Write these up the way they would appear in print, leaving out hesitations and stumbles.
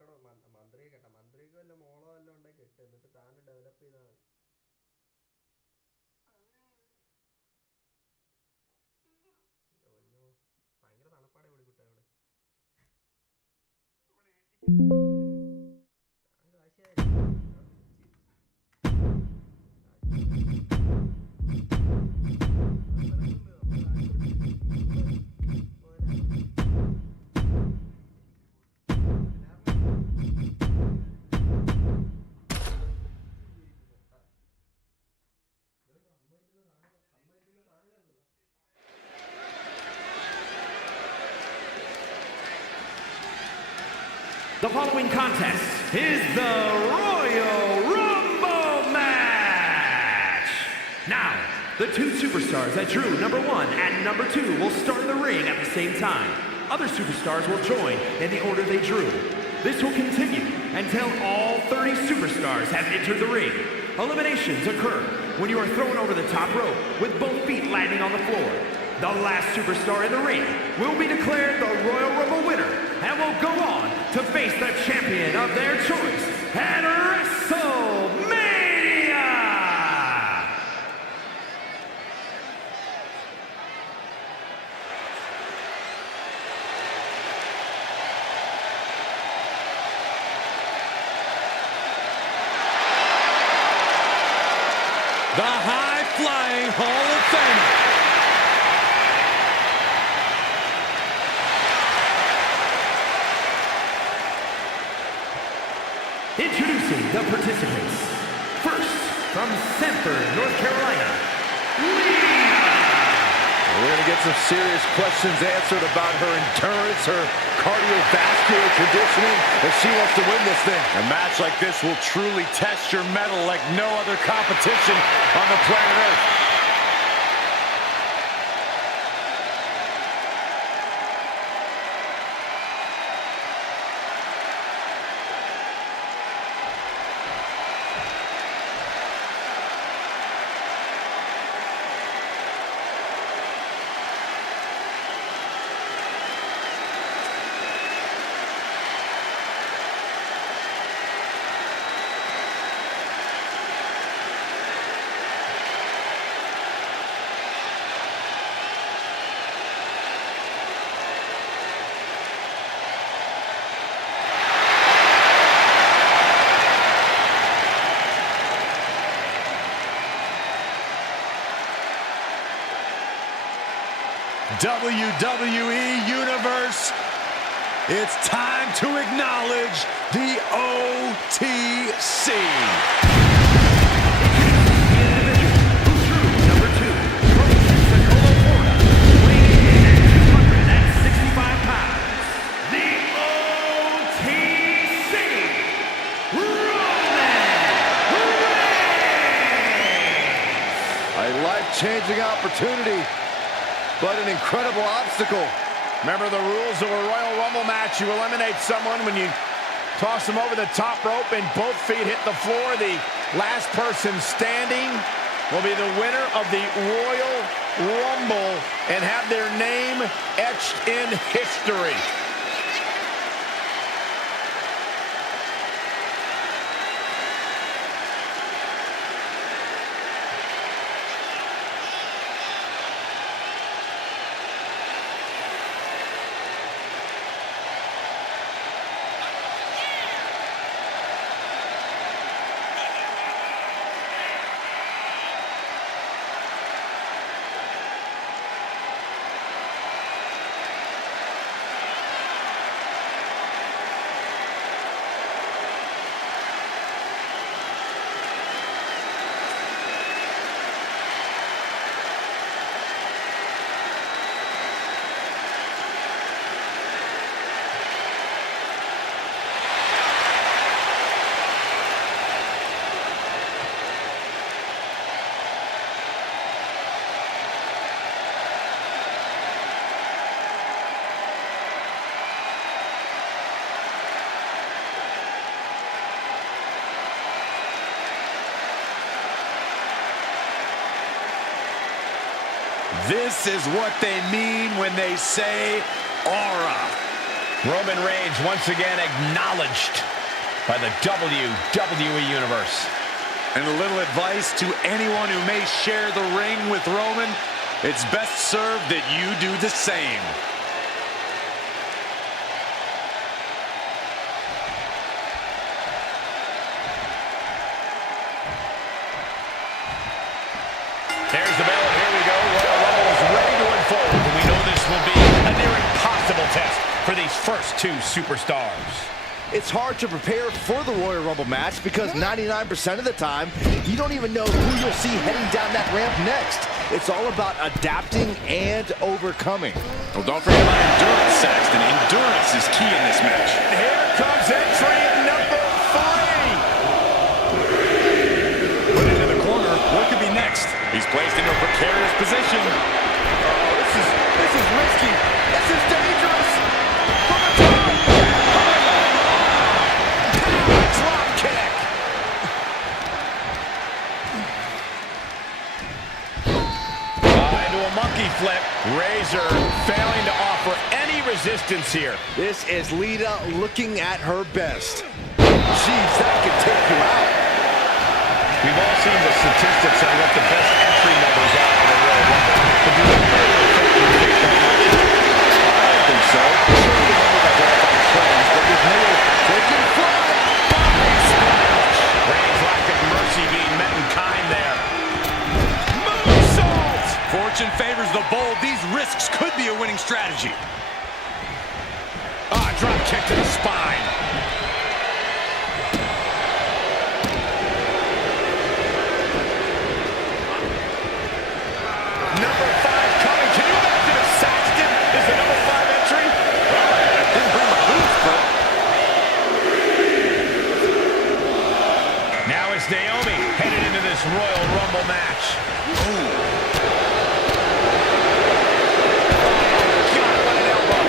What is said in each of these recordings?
കെട്ടണോ? മന്ത്രിയെ കെട്ടാം. മന്ത്രിക്ക് വല്ല മോളോ വല്ലതും ഉണ്ടെങ്കിൽ കെട്ട്, എന്നിട്ട് താൻ ഡെവലപ്പ് ചെയ്താൽ മതി. ഭയങ്കര തണുപ്പാടെ ഇവിടെ കുട്ടാ ഇവിടെ. The following contest is the Royal Rumble match. Now, the two superstars that drew number 1 and number 2 will start in the ring at the same time. Other superstars will join in the order they drew. This will continue until all 30 superstars have entered the ring. Eliminations occur when you are thrown over the top rope with both feet landing on the floor. The last superstar in the ring will be declared the Royal Rumble winner and will go on to face the champion of their choice at WrestleMania! The high-flying Hall of Famer. Introducing the participants. First, from Sanford, North Carolina, We're going to get some serious questions answered about her endurance, her cardiovascular conditioning, if she wants to win this thing. A match like this will truly test your mettle like no other competition on the planet Earth. WWE Universe, it's time to acknowledge the OTC. number 2, from Pensacola, Florida, weighing in at 265 pounds, the OTC, Roman Reigns! A life-changing opportunity, but an incredible obstacle. Remember the rules of a Royal Rumble match. You eliminate someone when you toss them over the top rope and both feet hit the floor. The last person standing will be the winner of the Royal Rumble and have their name etched in history. This is what they mean when they say aura. Roman Reigns once again acknowledged by the WWE Universe. And a little advice to anyone who may share the ring with Roman, it's best served that you do the same. There's the bell. Here we go. Royal Rumble is ready to unfold. And we know this will be a near impossible test for these first two superstars. It's hard to prepare for the Royal Rumble match because 99% of the time, you don't even know who you'll see heading down that ramp next. It's all about adapting and overcoming. Well, don't forget about endurance, Saxton. Endurance is key in this match. Here comes entry number 3. Put into the corner. What could be next? He's placed into a precarious position. Oh, this is risky. This is dangerous. From the top. Drop kick. Into a monkey flip. Razor failing to offer any resistance here. This is Lita looking at her best. Jeez, that could take you out. We've all seen the statistics on what the best entry numbers are in the Royal Rumble. But do they really affect your pick that much? I don't think so. Sure, the numbers are verified trends, but with Miller taking flight. Reigns' lack of mercy being met in kind there. Moonsault! Fortune favors the bold. These risks could be a winning strategy. Drop kick to the spine. Number 5 coming. Can you imagine if Saxton is the number 5 entry? Didn't bring my boots, but Now it's Naomi headed into this Royal Rumble match. God, what an elbow.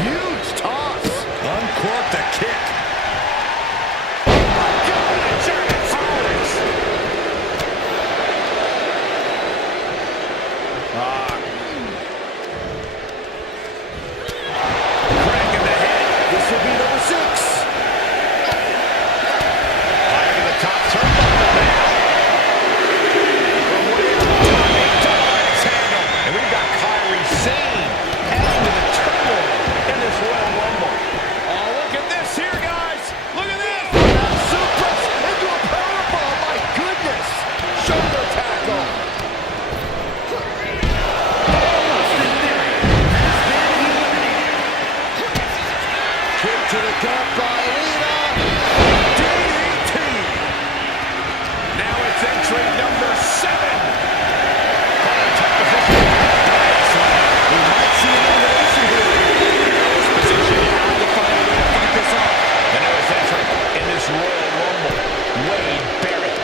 Huge toss. uncork the kick. German suplex. Crack in the head. This will be number 6. Fire to the top turnbuckle now. From way up top, a double axe handle. And we've got Kyrie Sane adding to the turmoil in this Royal Rumble. Oh, look at this here, guys. Look at this. Suplex into a powerbomb. My goodness. Shoulder tackle. Kick to the gut by Lita. DDT. Now it's entry number 7. Top position. We might see an elimination here. This position, you have to find a way to fight this off. The newest entrant in this Royal Rumble, Wade Barrett.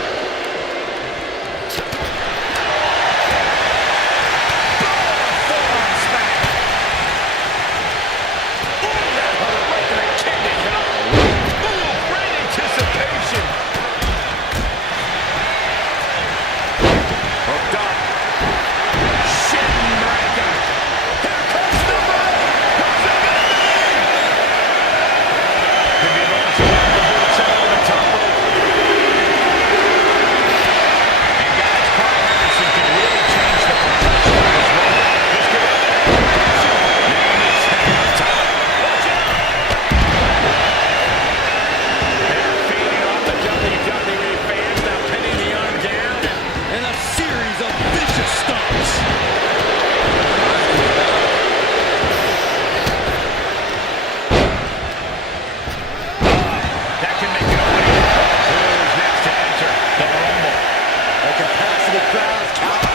Forearm smack. Right to the kidney. Great anticipation. Hooked up. Shin breaker. Here comes the break. What's it gonna be? Could be Roman Reigns the boots out over the top rope. And guys, Carl Anderson can really change the complexion of this Rumble. Let's get it. Naomi's heading up top. Watch out. They're feeding off the WWE fans, now pinning the arm down. And a series of vicious stomps. That can make it open. Who's next to enter the Rumble? A capacity crowd count.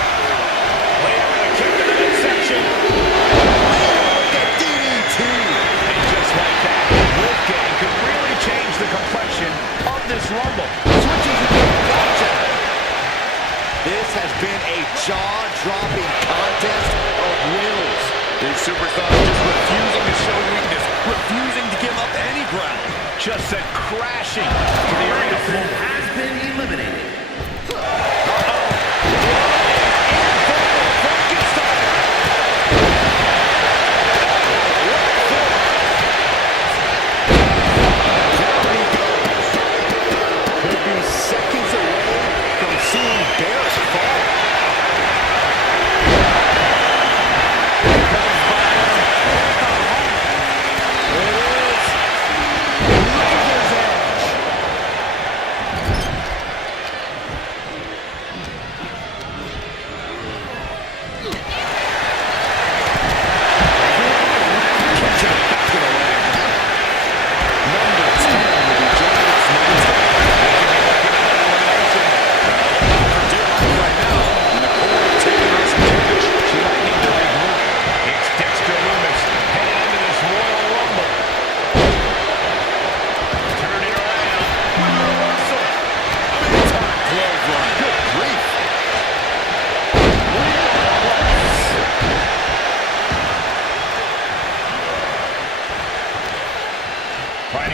Later with a kick to the midsection. With the DDT. And just like that, Wolfgang could really change the complexion of this Rumble. Switches into a gotcha. This has been a jaw-dropping contest of wills. These superstars just refusing to show weakness, refusing to give up any ground. Just sent crashing to the arena floor. Has been eliminated. Frankenstein.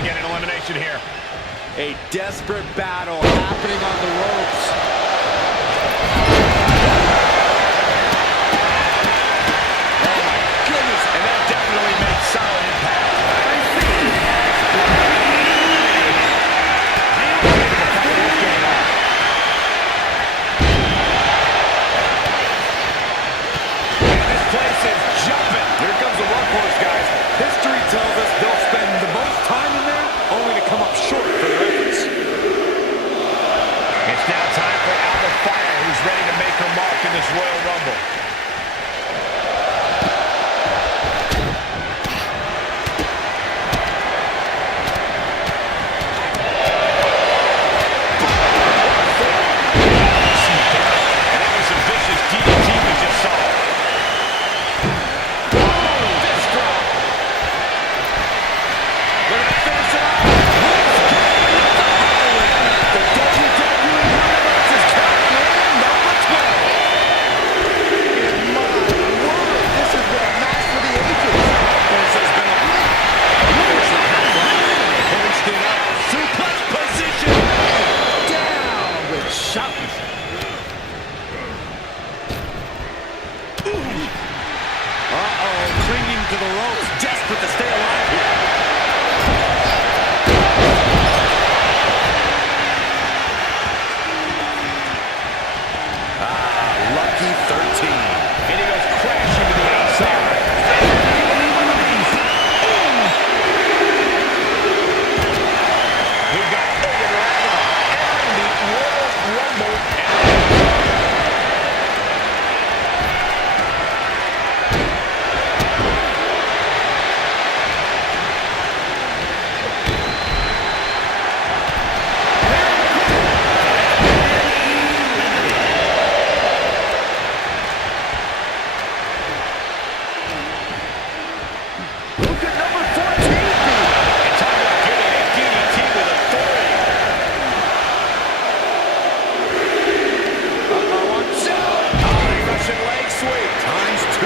to get an elimination here. A desperate battle happening on the ropes. Oh my goodness, and that definitely makes solid impact. This place is jumping. Here comes the workhorse, guys. History tells us they'll spend the most time in there only to come up short for their efforts. It's now time for Alba Fire, who's ready to make her mark in this Royal Rumble. And that was some vicious DDT we just saw. This drop. Look at the finish it off. The WWE Universe is counting in number 12. And my word, this has been a match for the ages. This has been a Hoist it up. Suplex position. Down with shouts. Uh-oh, clinging to the ropes, desperate to stay alive here. Lucky 13. And he goes crashing to the outside. We've got Ilya Dragunov entering the Royal Rumble. Look at number 14. And talk about getting a DDT with authority. Watch out. Russian leg sweep. ×2.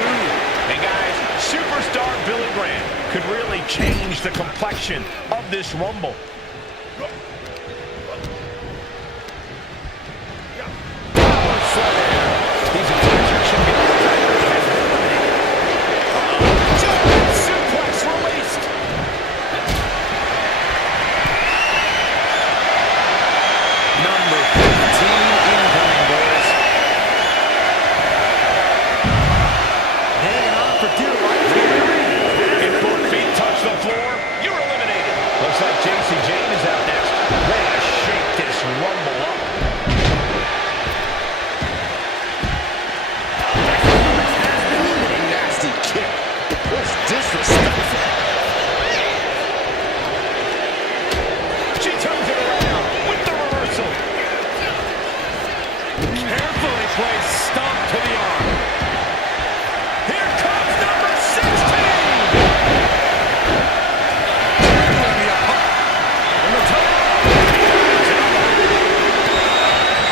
And guys, superstar Billy Graham could really change the complexion of this Rumble. He's a future champion. Suplex released. Number 15 incoming, boys. Hanging on for dear life here. If both feet touch the floor, you're eliminated. Looks like JC Jane is out next. Ready to shake this Rumble up. Nasty kick. What's disrespectful? She turns it around with the reversal. Carefully placed stomp to the arm. Here comes number 16.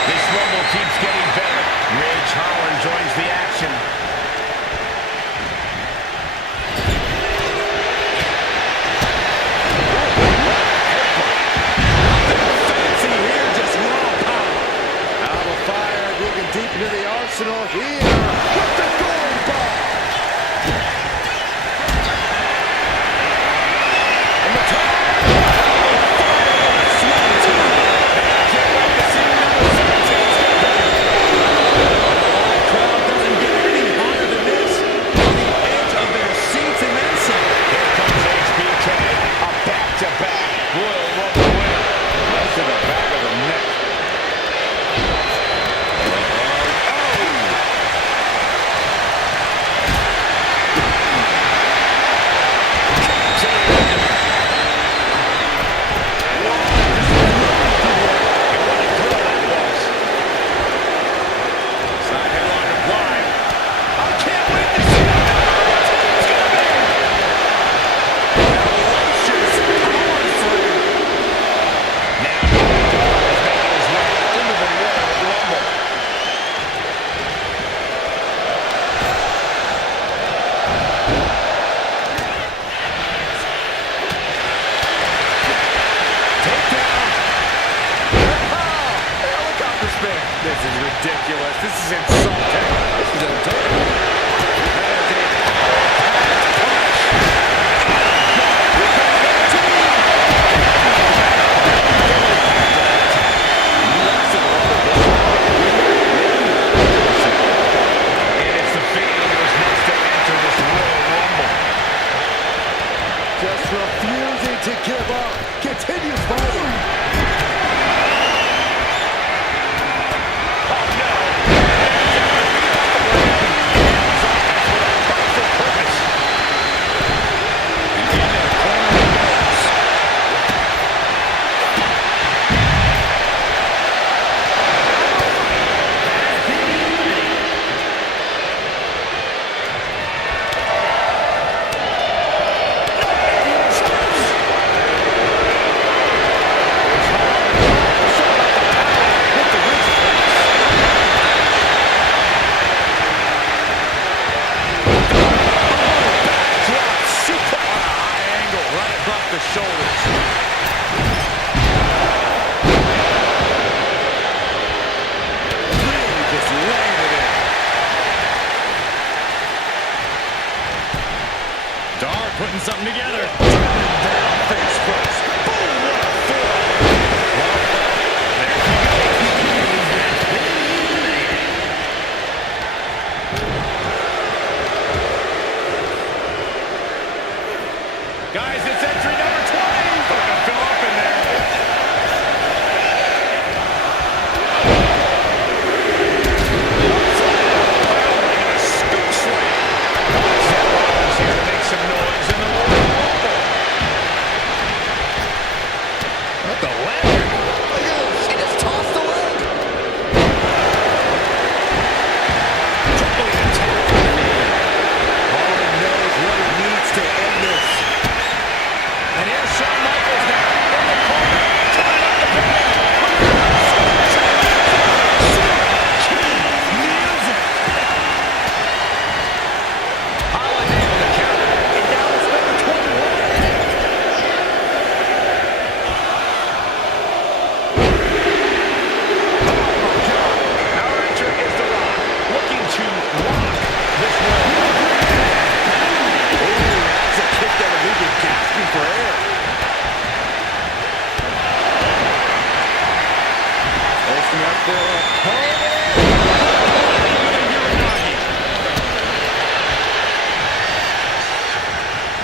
This Rumble keeps getting better. Ridge Holland joins the action. Fancy here, just raw power. Alba Fire digging deep into the arsenal here with the gold bar. And the top. The crowd doesn't get any hotter than this. On the edge of their seats and then some. Here comes HBK, a back-to-back Royal Rumble winner. Right to the back of the neck. ridiculous. This is insulting. This is insulting. Just refusing to give up. Continues fighting. Putting something together. Down face first. Boom, what a fall. There he goes. Guys, it's entry number 20. He's going to fill up in there. A scoop slam. He's here to make some noise. The leg. Look at this. He just tossed the leg. Totally attacked. Holland knows what he needs to end this. And here's Shawn Michaels now in the corner. Trying up the pin. Music. Holland able to counter. And now it's number 21.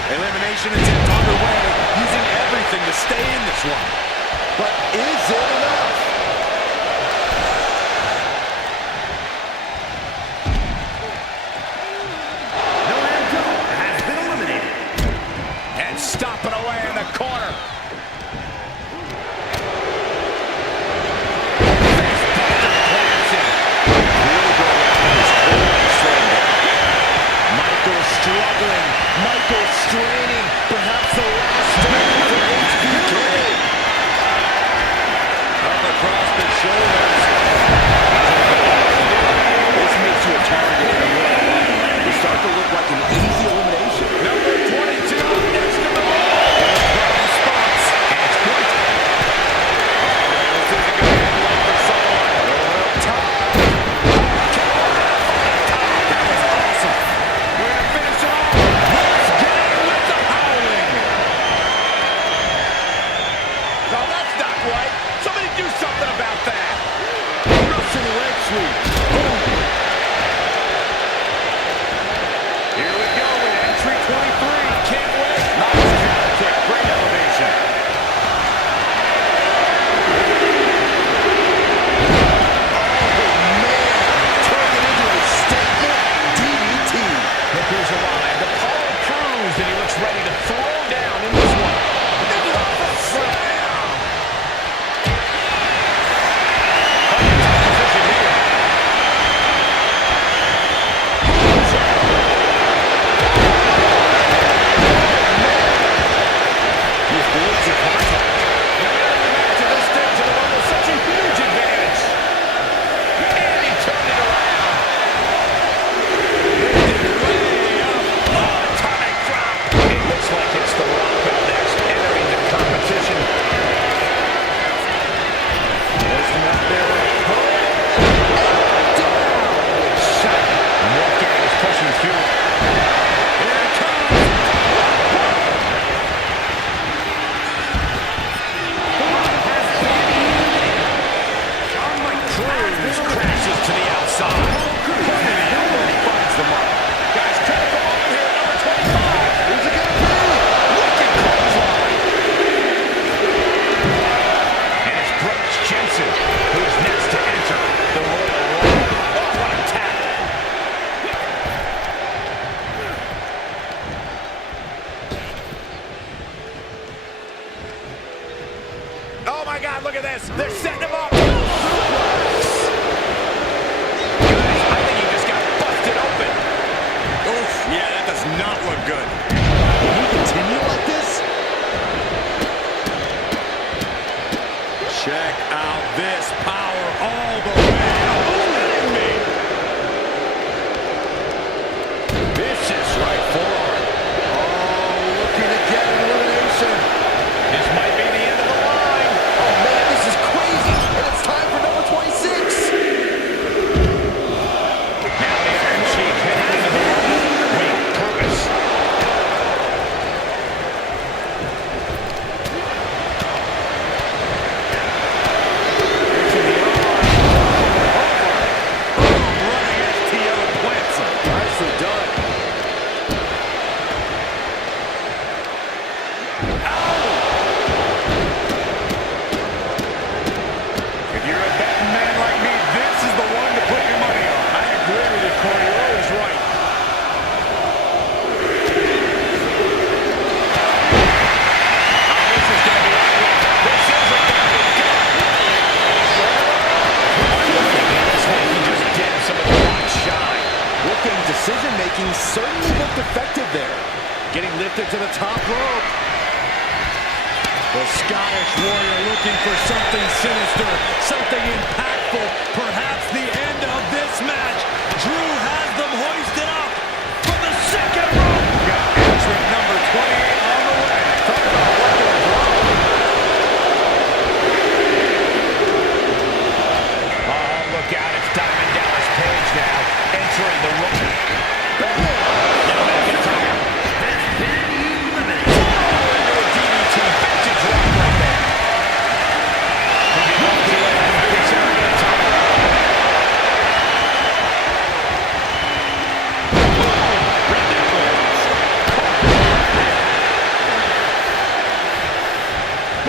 Elimination attempt underway, using everything to stay in this one. But is it enough? Has been eliminated. And stomping away in the corner. Michael struggling. Michael straining. Perhaps the last stand for HBK. outside. Pointing the elbow finds the mark. Guys, critical moment here, number 25. Who's it going to be? Wicked clothesline. And it's Brooks Jensen who is next to enter the Royal Rumble. Oh, what a tap. Oh my God, look at this. They're setting him up. Guys, I think he just got busted open. Oof, yeah, that does not look good. Will he continue like this? Check out this power all the way. Eliminating me. Vicious right forearm. Oh, looking to get an elimination. This might be the end of the line. Oh man, this is crazy. And it's time for number 26. Now the Iron Sheik heading into the Rumble with purpose. Into the arm. Running STO plants him. Nicely done. If you're a betting man like me, this is the one to put your money on. I agree with you, Corey. You're always right. Oh, this is going to be ugly. This isn't going to be good. This way he just dimmed some of the light shine. Booking decision-making certainly looked effective there. Getting lifted to the top rope. The Scottish Warrior looking for something sinister, something impactful, perhaps the end of this match. Drew has them hoisted up from the second rope. Got entrant number 28 on the way. Talk about working a drop. Oh, look out. It's Diamond Dallas Page now entering the room. Now McIntyre has been eliminated. Oh, DDT. Fancy drop right there. He'll get one to it and gets out of the top rope. Redneck wins.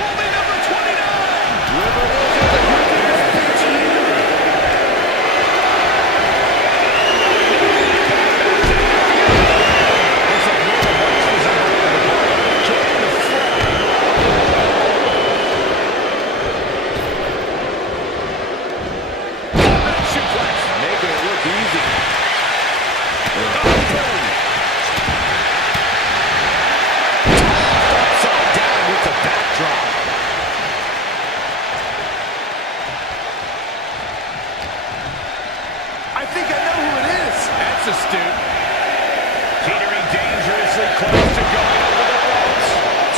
Only number 29. Looks like Roman Reigns was on the way to the bar. Joining the fray. Suplex. Making it look easy. Upside down with the backdrop. I think I know who it is. That's astute. Teetering dangerously close to going over the ropes.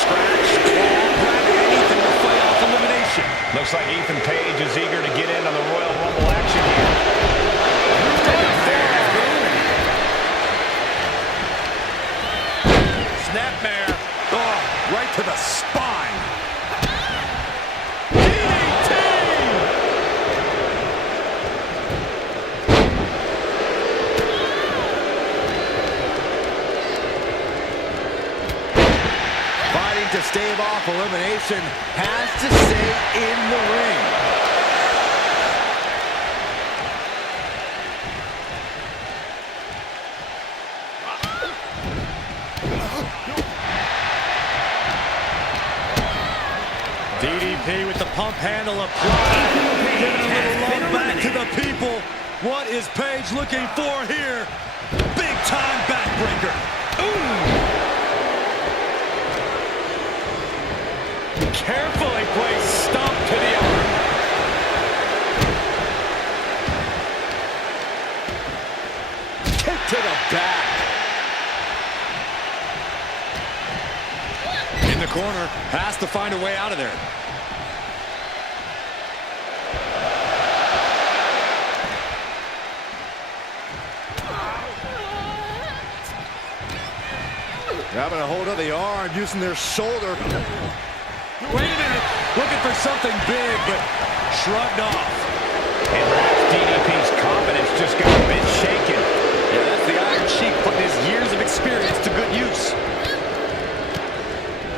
Scratch, claw, grab anything to fight off elimination. Looks like Ethan Page is eager to get in on the Royal Rumble action here. Snapmare. Oh, right to the spine. DDT! Fighting to stave off elimination, has to stay in the ring. DDP with the pump handle applied. Giving a little love back to the people. What is Page looking for here? Big time backbreaker. Carefully placed stomp to the arm. Kick to the back. In the corner, has to find a way out of there. Grabbing a hold of the arm, using their shoulder. Wait a minute, looking for something big, but shrugged off. And perhaps DDP's confidence confidence just got a bit shaken. Yeah, that's the Iron Sheik putting his years of experience to good use.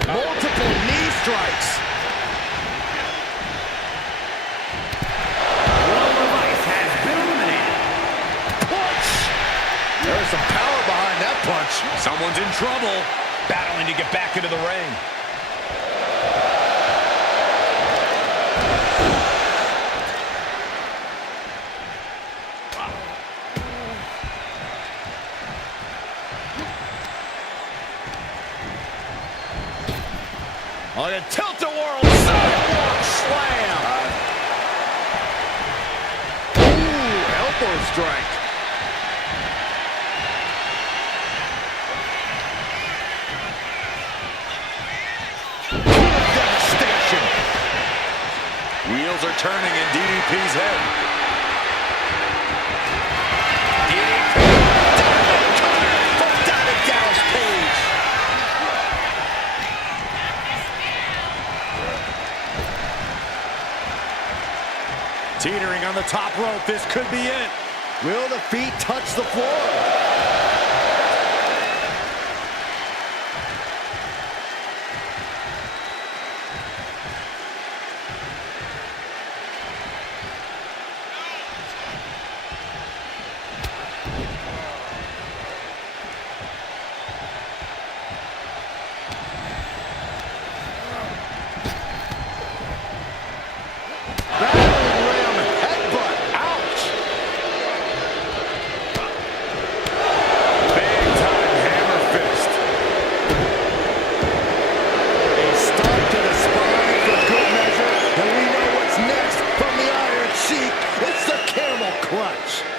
Multiple knee strikes. One device has been eliminated. Punch. There's some power behind that punch. Someone's in trouble. Battling to get back into the ring. On a tilt-a-whirl sidewalk slam. Ooh, elbow strike. Devastation. Wheels are turning in DDP's head. DDP. Diamond cutter from Diamond Dallas Page. Teetering on the top rope. This could be it. Will the feet touch the floor?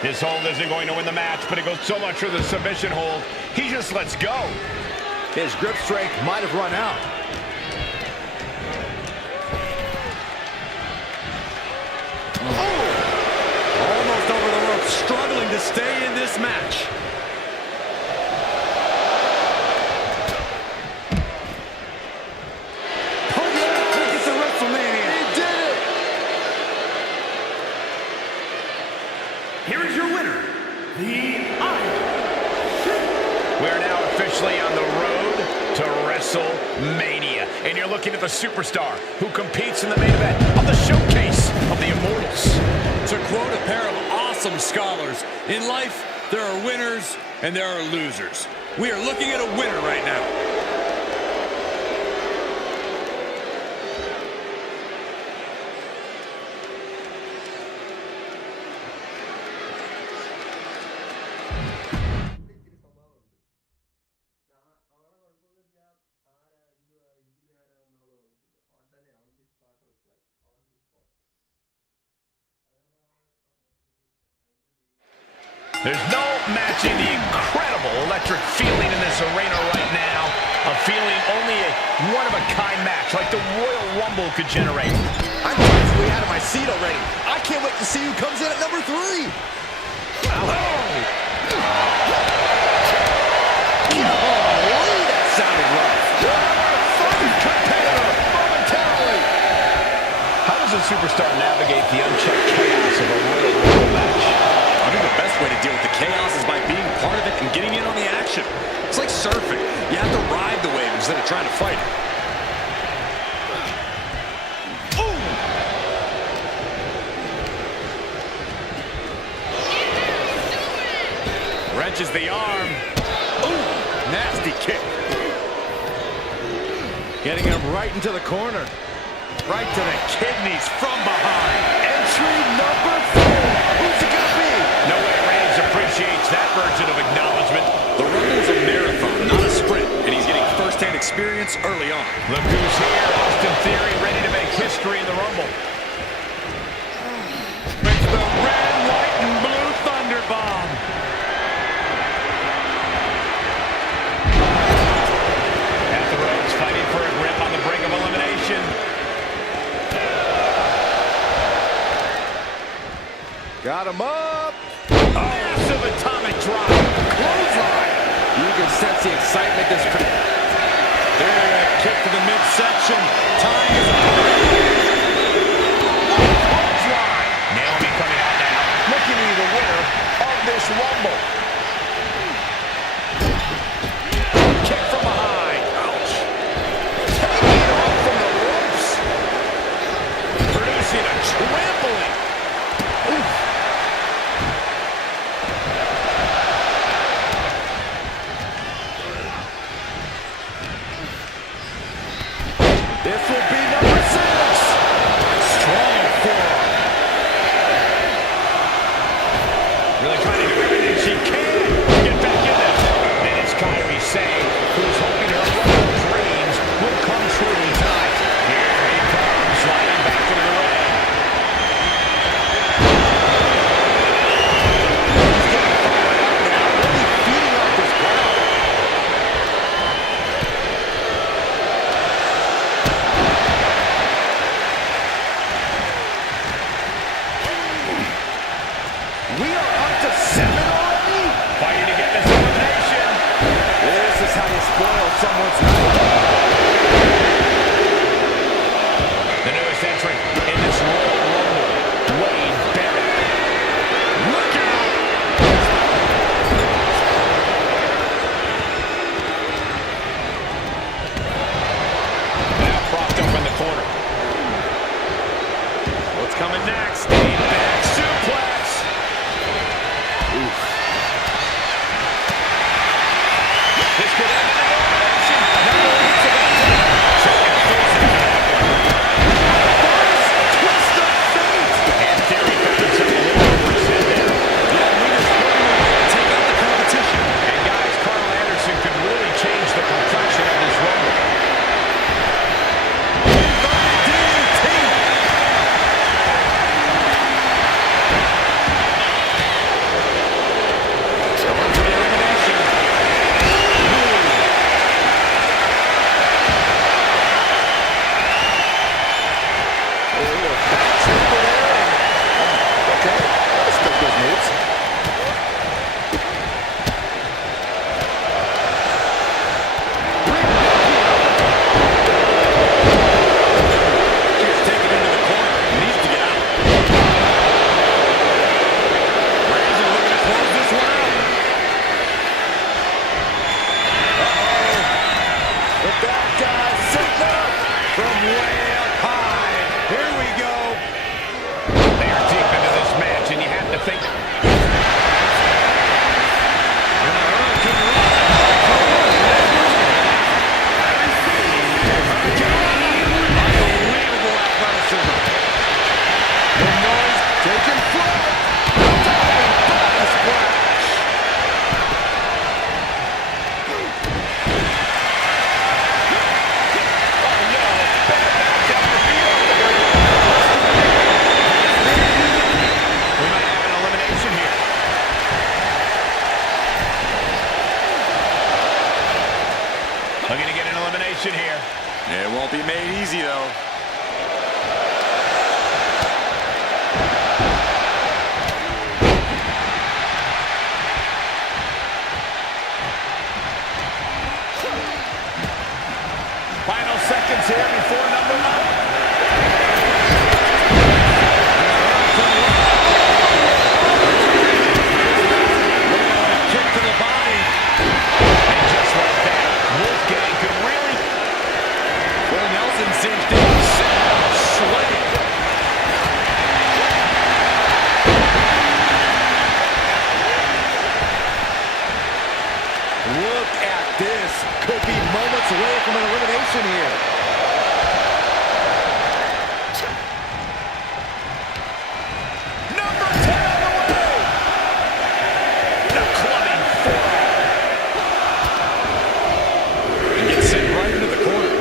His hold isn't going to win the match, but it goes so much for the submission hold, he just lets go. His grip strength might have run out. Almost over the rope, struggling to stay in this match. Here is your winner, the Iron Sheik. We're now officially on the road to WrestleMania. And you're looking at the superstar who competes in the main event of the Showcase of the Immortals. To quote a pair of awesome scholars, in life, there are winners and there are losers. We are looking at a winner right now. There's no matching the incredible electric feeling in this arena right now. A feeling only a one-of-a-kind match like the Royal Rumble could generate. I'm practically out of my seat already. I can't wait to see who comes in at number 3. That sounded rough. Fun competitor momentarily. How does a superstar navigate the unchecked chaos of a Royal Rumble match? I think the best way to deal with the chaos is by being part of it and getting in on the action. It's like surfing. You have to ride the wave instead of trying to fight it. Ooh! Wrenches the arm. Ooh! Nasty kick. Getting him right into the corner. Right to the kidneys from behind. Entry number 4. Who's it gonna be? No way Reigns appreciates that version of acknowledgement. The Rumble is a marathon, not a sprint, and he's getting first-hand experience early on. Look who's here, Austin Theory, ready to make history in the Rumble. It's the red, white, and blue Thunder Bomb. At the ropes, fighting for a grip on the brink of elimination. Got him up. Massive atomic drop. Clothesline. You can sense the excitement this crowd. There, a kick to the midsection. Time is up. Naomi coming out now, looking to be the winner trampling. Oof. This will be number 6. Strong forearm. Really trying to do everything she can to get back in there. And it's Kairi Sane, who's hoping her Rumble dreams will come true tonight. Here he comes, sliding back into the ring. He's getting fired up now, really feeding off this crowd. We are up to 7 already? Fighting to get this elimination. This is how you spoil someone's night. The newest entrant in this Royal Rumble, Wade Barrett. Look out! Now propped up in the corner. What's coming next? A back suplex. Oof. This could end in an elimination. Number 8's about to second phase of first twist of fate. And Theory found himself a little over his head there. Yeah, leaders going away to take out the competition. And guys, Carl Anderson could really change the complexion of this Rumble. DDT. Going for the elimination. Okay, let's take those moves. She's taken into the corner. Needs to get out. Razor looking to close this one out. The bad guy sitting up from way up high. Here we go. They are deep into this match, and you have to think. Unbelievable athleticism. The noise taking flight. Body splash. Oh no. We might have an elimination here. Looking to get an elimination here. It won't be made easy, though. Final seconds here before number 9. Kick to the body. And just like that, Wolfgang could really... Well, Nelson seems to be slaying. Look at this. Could be moments away from an elimination here. Number 10 on the way. The clubbing forearm. And gets sent right into the corner.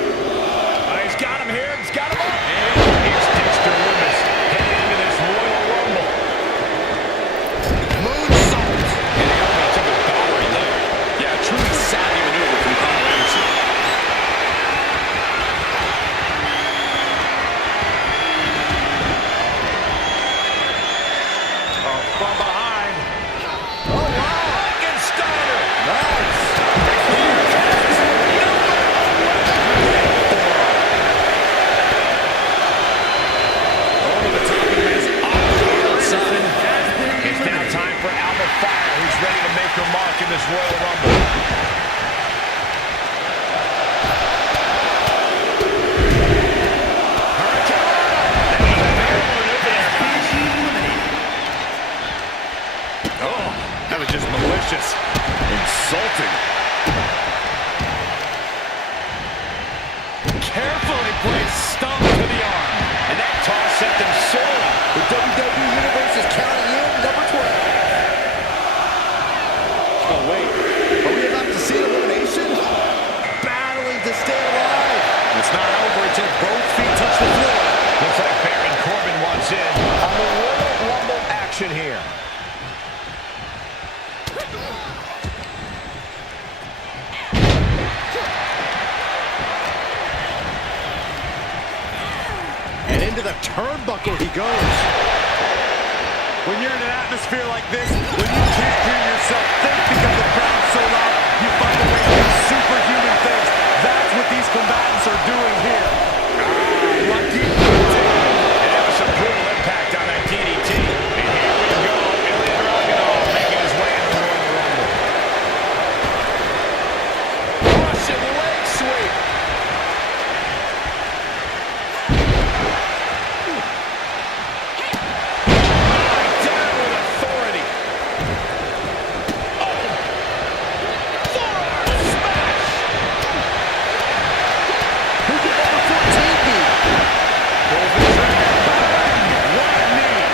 He's got him here. He's got him up. And here's Dexter Lumis heading into this Royal Rumble. Moonsault. And he only took a bow right there. Yeah, truly savvy maneuver from Carl Anderson. vicious. Insulting. Carefully placed stomp to the arm. And that toss sent them soaring. The WWE Universe is counting in number 12. Oh, wait. Are we about to see an elimination? Battling to stay alive. It's not over until both feet touch the floor. Looks like Baron Corbin wants in on the Royal Rumble action here. And into the turnbuckle he goes. When you're in an atmosphere like this, when you can't hear yourself think because the crowd's so loud, you find a way to do superhuman things. That's what these combatants are doing here. Lucky. And that was some brutal impact on that DDT. And here we go. Ilya Dragunov making his way into the Royal Rumble. Russian leg sweep. Down with authority. Oh. Forearm smash. Who did number 14 beat? Pulls the trigger. What a knee.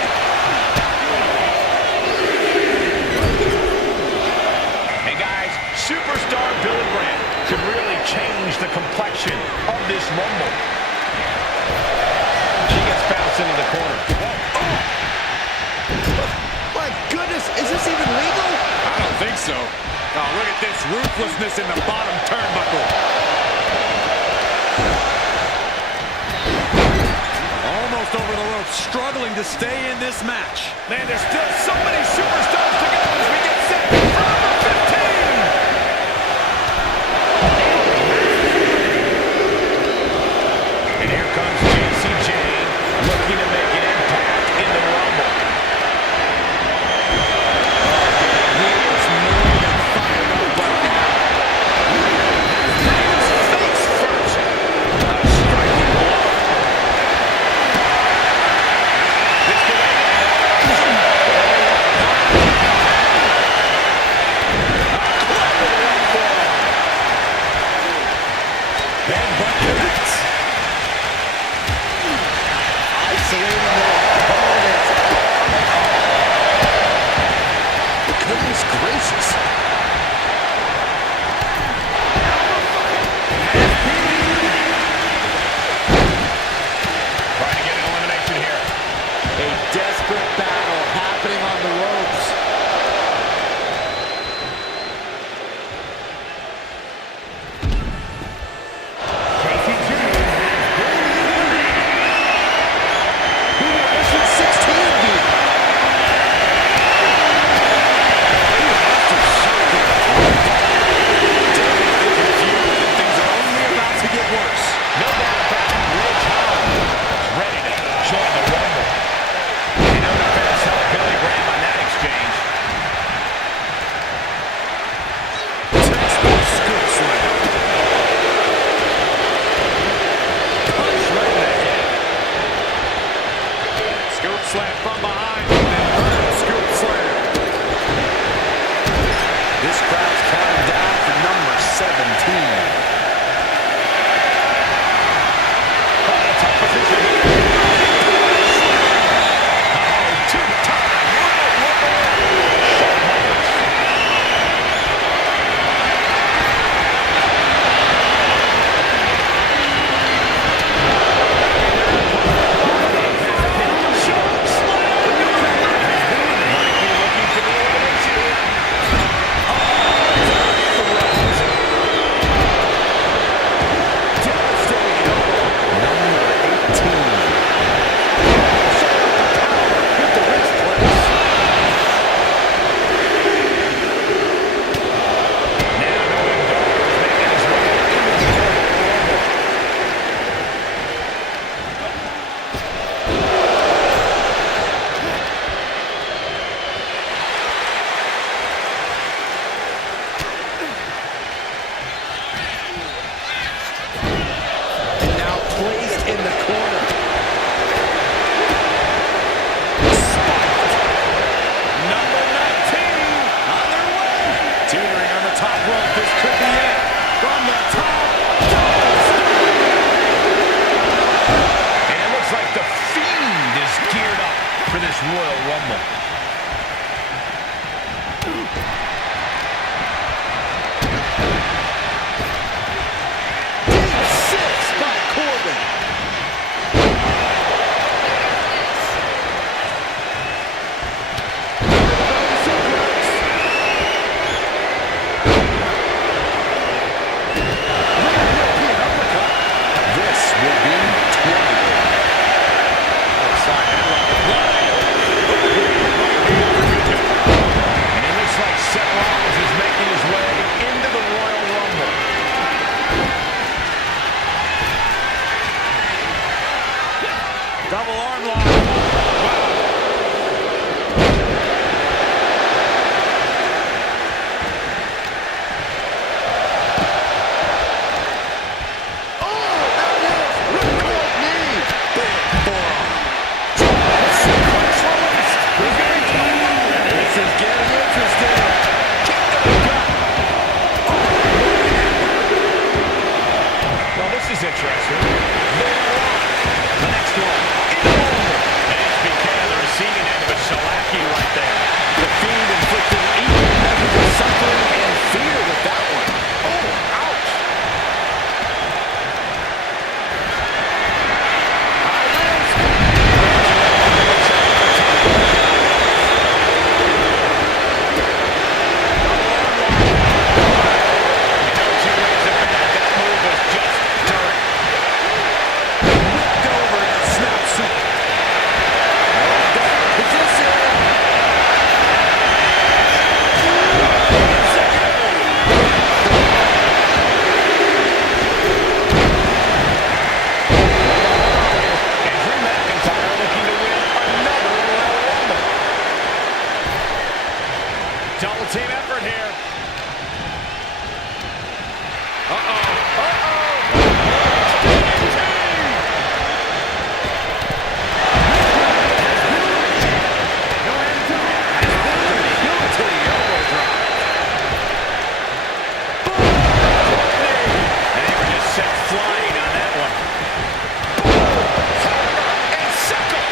Hey guys, superstar Billy Graham could really change the complexion of this Rumble. She gets bounced into the corner. My goodness, is this even legal? I don't think so. Oh, look at this ruthlessness in the bottom turnbuckle. Almost over the ropes, struggling to stay in this match. Man, there's still so many superstars to go as we get set for number 15. And here comes Jacy Jayne looking to make an impact in the Rumble. He is more than fired up right now. Face first. A striking blow. This could end Headbutt connects. Isolating their opponent. Goodness gracious. trying to get an elimination here. A desperate battle happening on the ropes. Jacy Jayne has been eliminated. Who did number 16 beat? Confused, and things are only about to get worse. No doubt about it. Ridge Holland is ready to join the Rumble. And no defense helped Billy Graham on that exchange. Textbook scoop slam. Punch right in the head. Scoop slam from behind, and then another scoop slam. This crowd's counting down for number 17. Tough position here. Two-time Royal Rumble Shawn Michaels. Choke slam. Royal Rumble. Deep six by Corbin. This will be 20. Outside headlock applied. And it looks like Seth Rollins is making his way into the Royal Rumble. Double arm lock. This is getting interesting. Well, this is interesting. The next one. HBK on the receiving end of a shellacking right there. The Fiend inflicting equal measures of suffering and fear with that one. Oh, ouch. Two ways to bet that move was just dirt. Whipped over in a snap suit. And Drew McIntyre looking to win another Royal Rumble. Double team effort here. And they were just sent flying on that one. And sickle.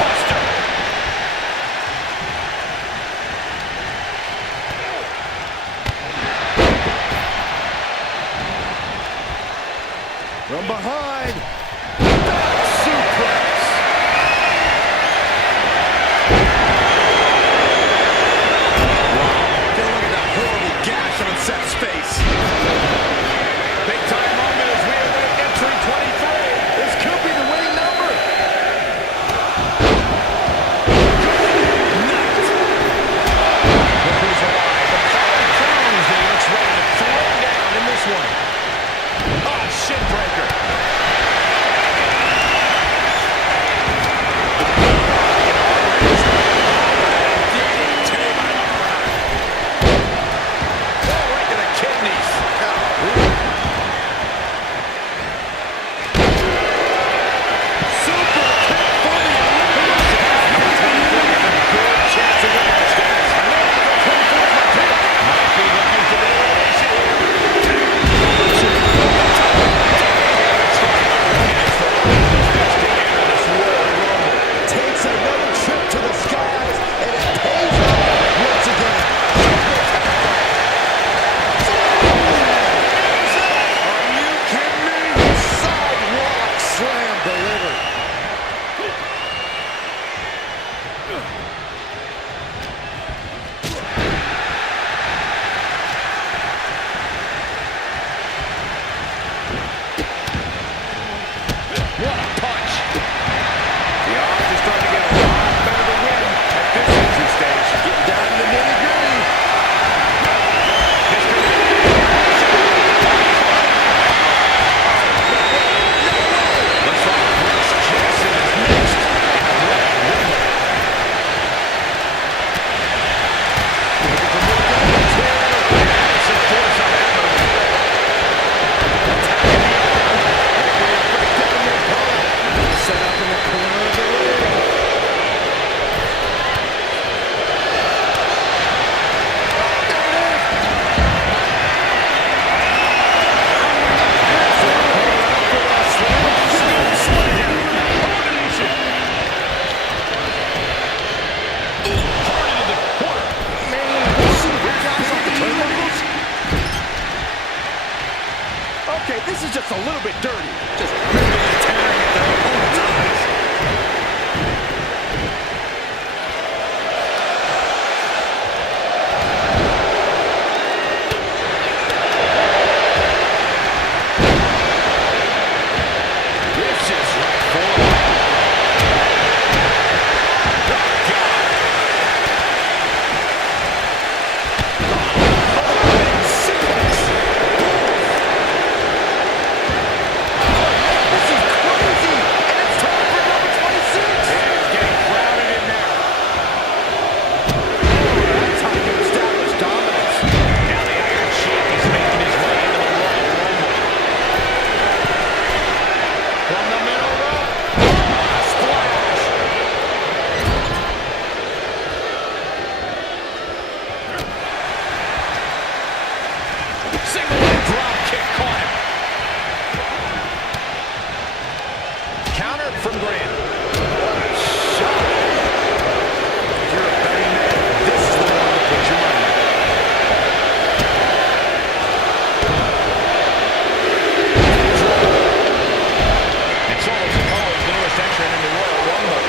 Buster. From behind. Back suplex. Take a look at that horrible gash on Seth's face. Big time moment as we await entry 23. This could be the winning number. Look who's alive. The power proves that he looks ready to throw down in this one. Oh, shin breaker. it dirty. Just ripping and tearing at their opponent's eyes. From Grant. Shot. If you're a betting man, this is the one to put your money on. And so is Apollo's newest entrant in the Royal Rumble.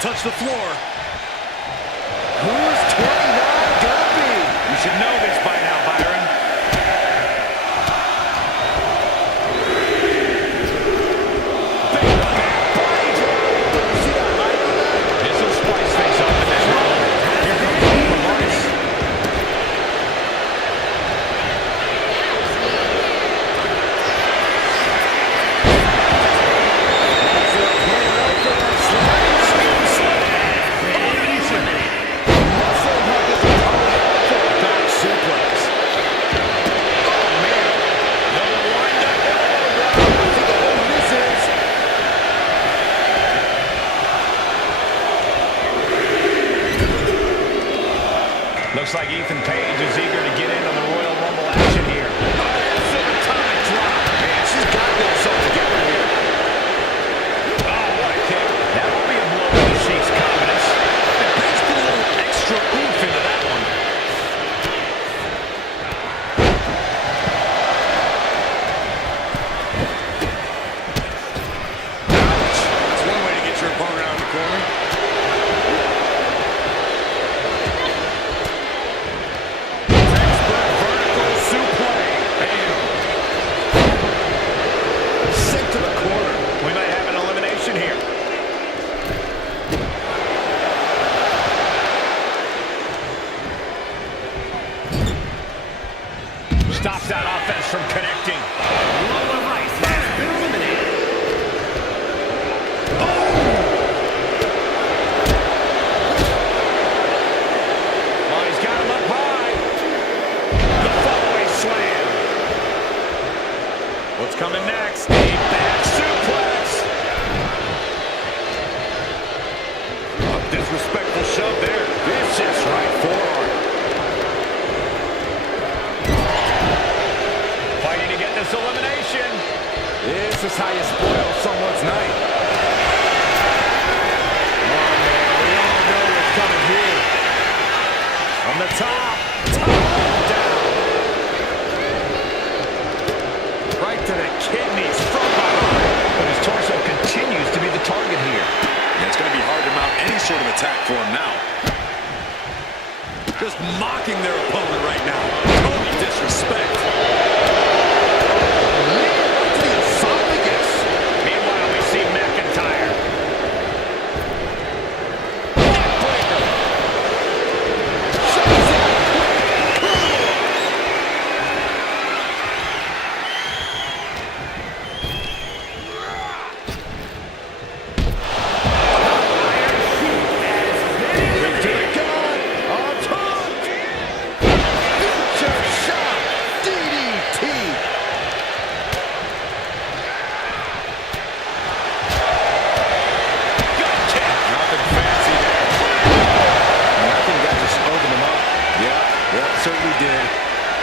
Touch the floor. Who's 29 gonna be? You should know this by now, Byron. Get some spice face up in this room. Here comes Roman Reigns. Looks like Ethan Page is eager to get in on the Royal Rumble action here. Atomic drop. Man, she's got this all together here. Oh, what a kick. That will be a blow to the Sheik's confidence. And Page put a little extra oomph into that one. Ouch. That's one way to get your opponent out of the corner. Stops that offense from connecting. Lola Rice has been eliminated. Oh, he's got him up high. The following slam. What's coming next? A back suplex. A disrespectful shove there. Vicious right forearm. Fighting to get this elimination. This is how you spoil someone's night. Oh, man, we all know what's coming here. From the top down. Right to the kidneys from behind. But his torso continues to be the target here. Yeah, it's going to be hard to mount any sort of attack for him now. Just mocking their opponent right now. Total disrespect. Man.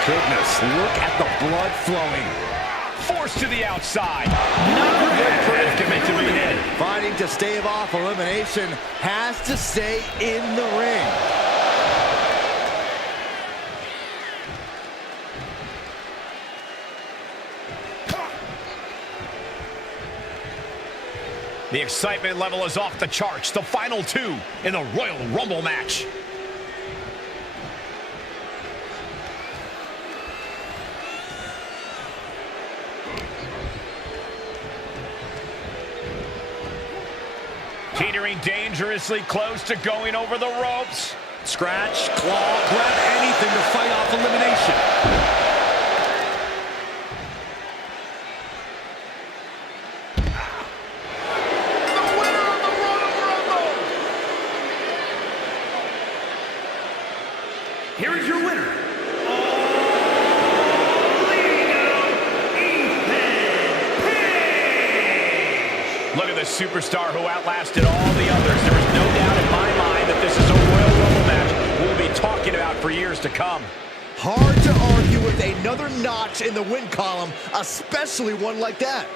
goodness, look at the blood flowing. Forced to the outside. Not a good predicament to be in. Fighting to stave off elimination, has to stay in the ring. The excitement level is off the charts. The final two in the Royal Rumble match. Teetering dangerously close to going over the ropes. Scratch, claw, grab anything to fight off elimination. Here is your winner. Look at the superstar who outlasted all the others. There is no doubt in my mind that this is a Royal Rumble match we'll be talking about for years to come. Hard to argue with another notch in the win column, especially one like that.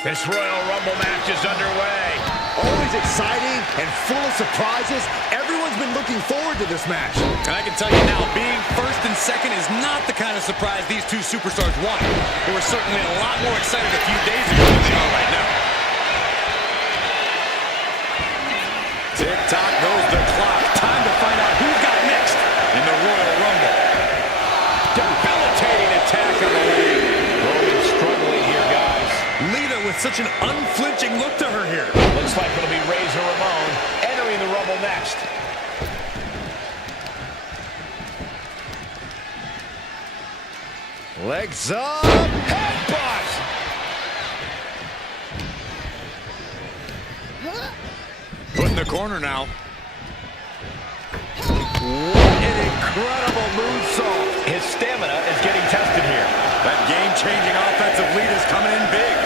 This Royal Rumble match is underway. Always exciting and full of surprises. Everyone's been looking forward to this match. And I can tell you now, being first and second is not the kind of surprise these two superstars want. They were certainly a lot more excited a few days ago than they are right now. Tick-tock goes the clock. Time to find out who's got next in the Royal Rumble. Debilitating attack on the lead. Roman struggling here, guys. Lita with such an unflinching look to her here. Looks like it'll be Razor Ramon entering the Rumble next. Legs up. Headbutt! Put in the corner now. What an incredible moonsault. His stamina is getting tested here. That game-changing offensive lead is coming in big.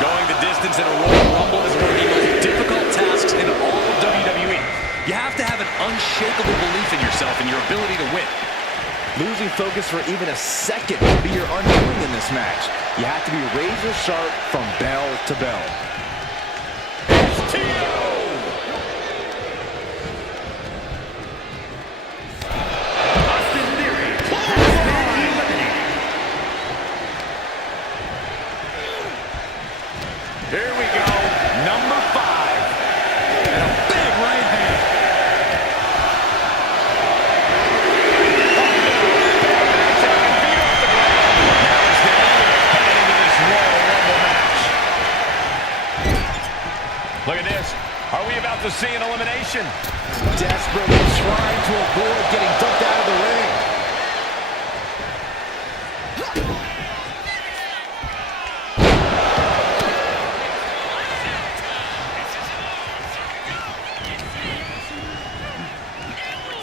Going the distance in a Royal Rumble is one of the most difficult tasks in all of WWE. You have to have an unshakable belief in yourself and your ability to win. Losing focus for even a second will be your undoing in this match. You have to be razor sharp from bell to bell. Here we go, number 5. And a big right hand. Look at this. Are we about to see an elimination? Desperately trying to avoid getting dumped out of the ring.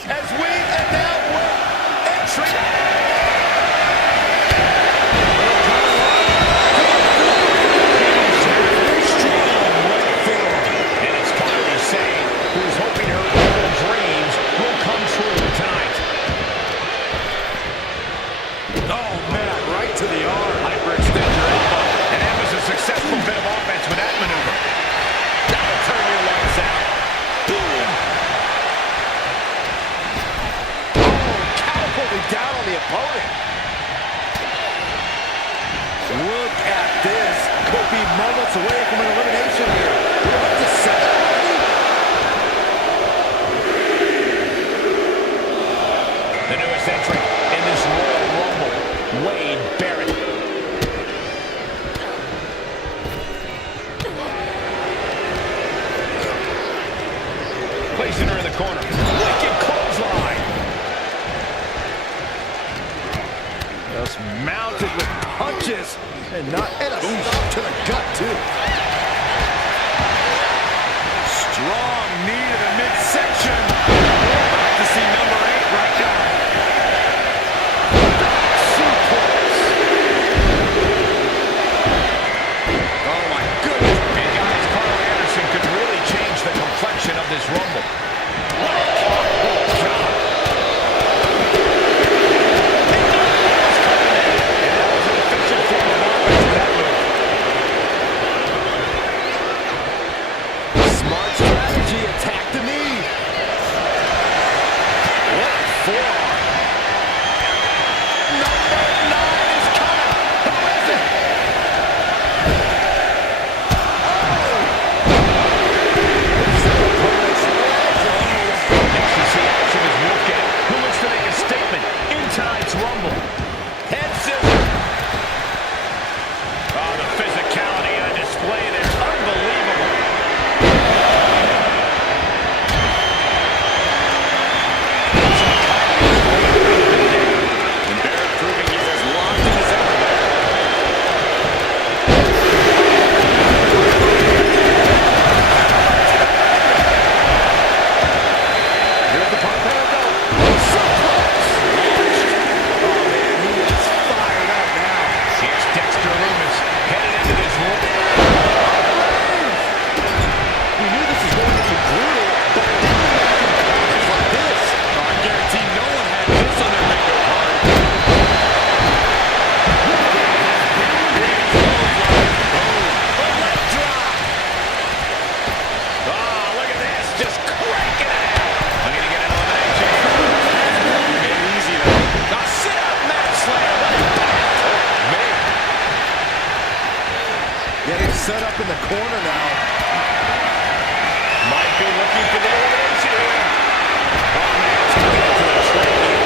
As we and now entry. And it's Kyrie Sane, who's hoping her little dreams will come true tonight. Oh, man, right to the arm. Hyperextend your elbow. And that was a successful bit of offense with that maneuver. That'll turn your lights out. Boom. Catapulting down on the opponent. Look at this. Could be moments away from an elimination here. We're up to 7 already. The newest entrant in this Royal Rumble, Wade Barrett. Placing her in the corner. Wicked clothesline. Just mounted with punches and not and a stop to the gut too. Strong knee to the midsection. About to see number 8 right now. set up in the corner now. Might be looking for the elimination here. Oh, man, it's going to go for the trachea.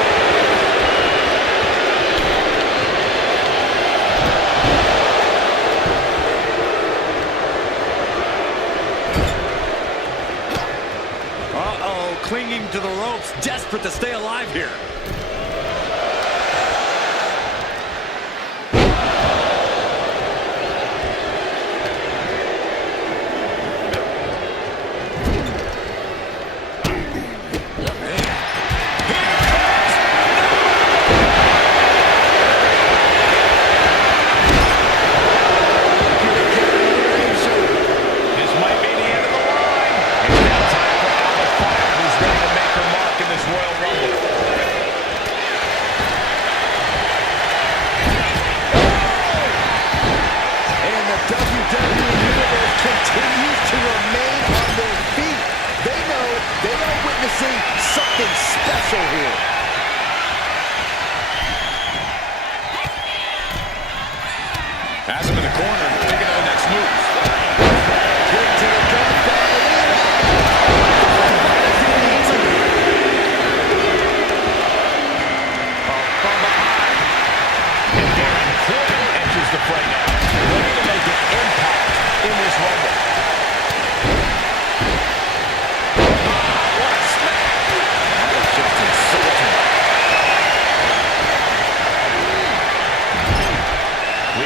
Uh-oh, clinging to the ropes, desperate to stay alive here. Something special here. Has him in the corner, thinking of the next move. Kick to the gut, From behind. And Baron Corbin enters the fray now, ready to make an impact in this Rumble.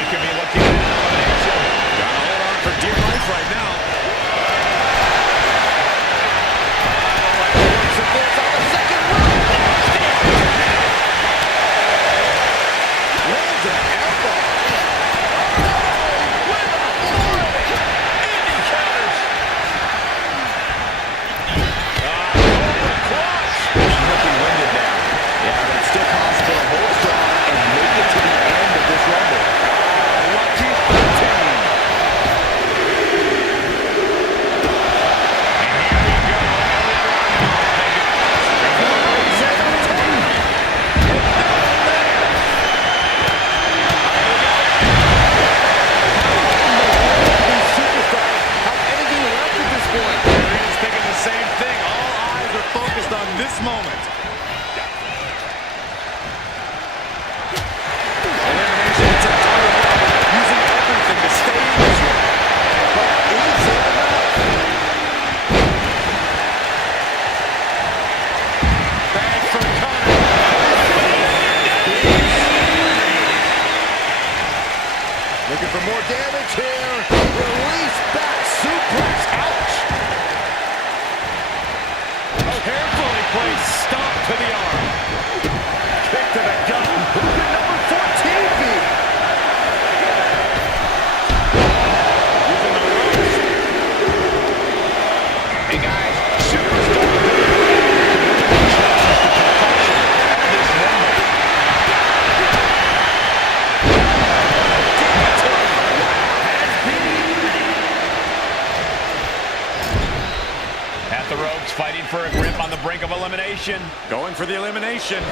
Could be looking at an elimination. Gotta hold on for dear life right now. Lands an elbow. Indy counters. She's looking winded now. Yeah, but it's still possible to hold strong and make it to the end of this Rumble. Lucky 13. This moment. Elimination attempt on the level, using everything to stay in this one. But is it enough? Bad for Connor. Looking for more damage here. Release back suplex. Ouch. Carefully placed stomp to the arm. Kick to the gut. Look at number 14 feet. Using the ropes. Hey guys, superstar. Changes the complexion of this Rumble. At the ropes, fighting for a grip on the brink of elimination. Going for the elimination.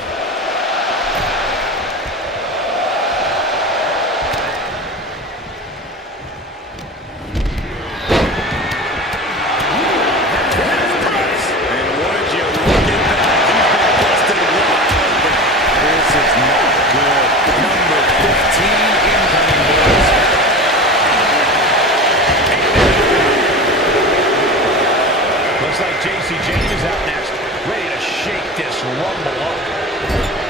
And would you look at that? He's been busted wide open. This is not good. Number 15 incoming, boys. Looks like JC James is out next, ready to shake this Rumble up.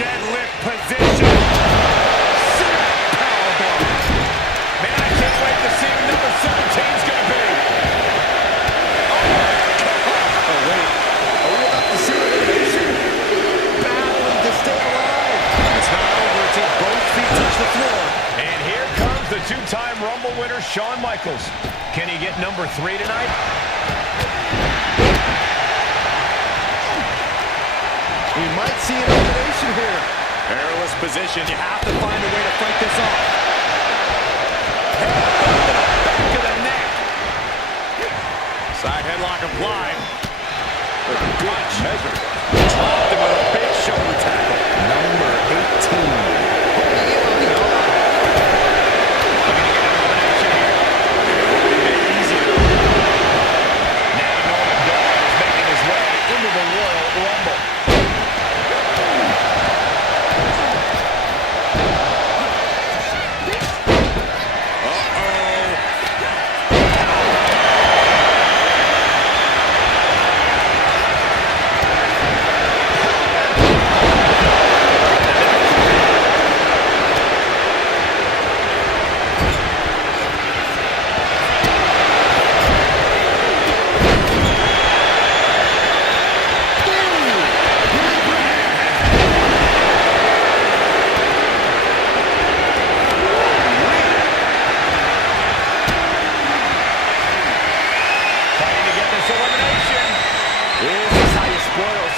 deadlift position. Sick powerbomb. Man, I can't wait to see who number 17's going to be. Oh, wait. Are we about to see elimination? Battling to stay alive. It's not over until both feet touch the floor. And here comes the two-time Rumble winner, Shawn Michaels. Can he get number 3 tonight? We might see an elimination here. Perilous position. You have to find a way to fight this off. Back of the neck. Side headlock applied. Good measure. Topped him with a big shoulder tackle. Number 18.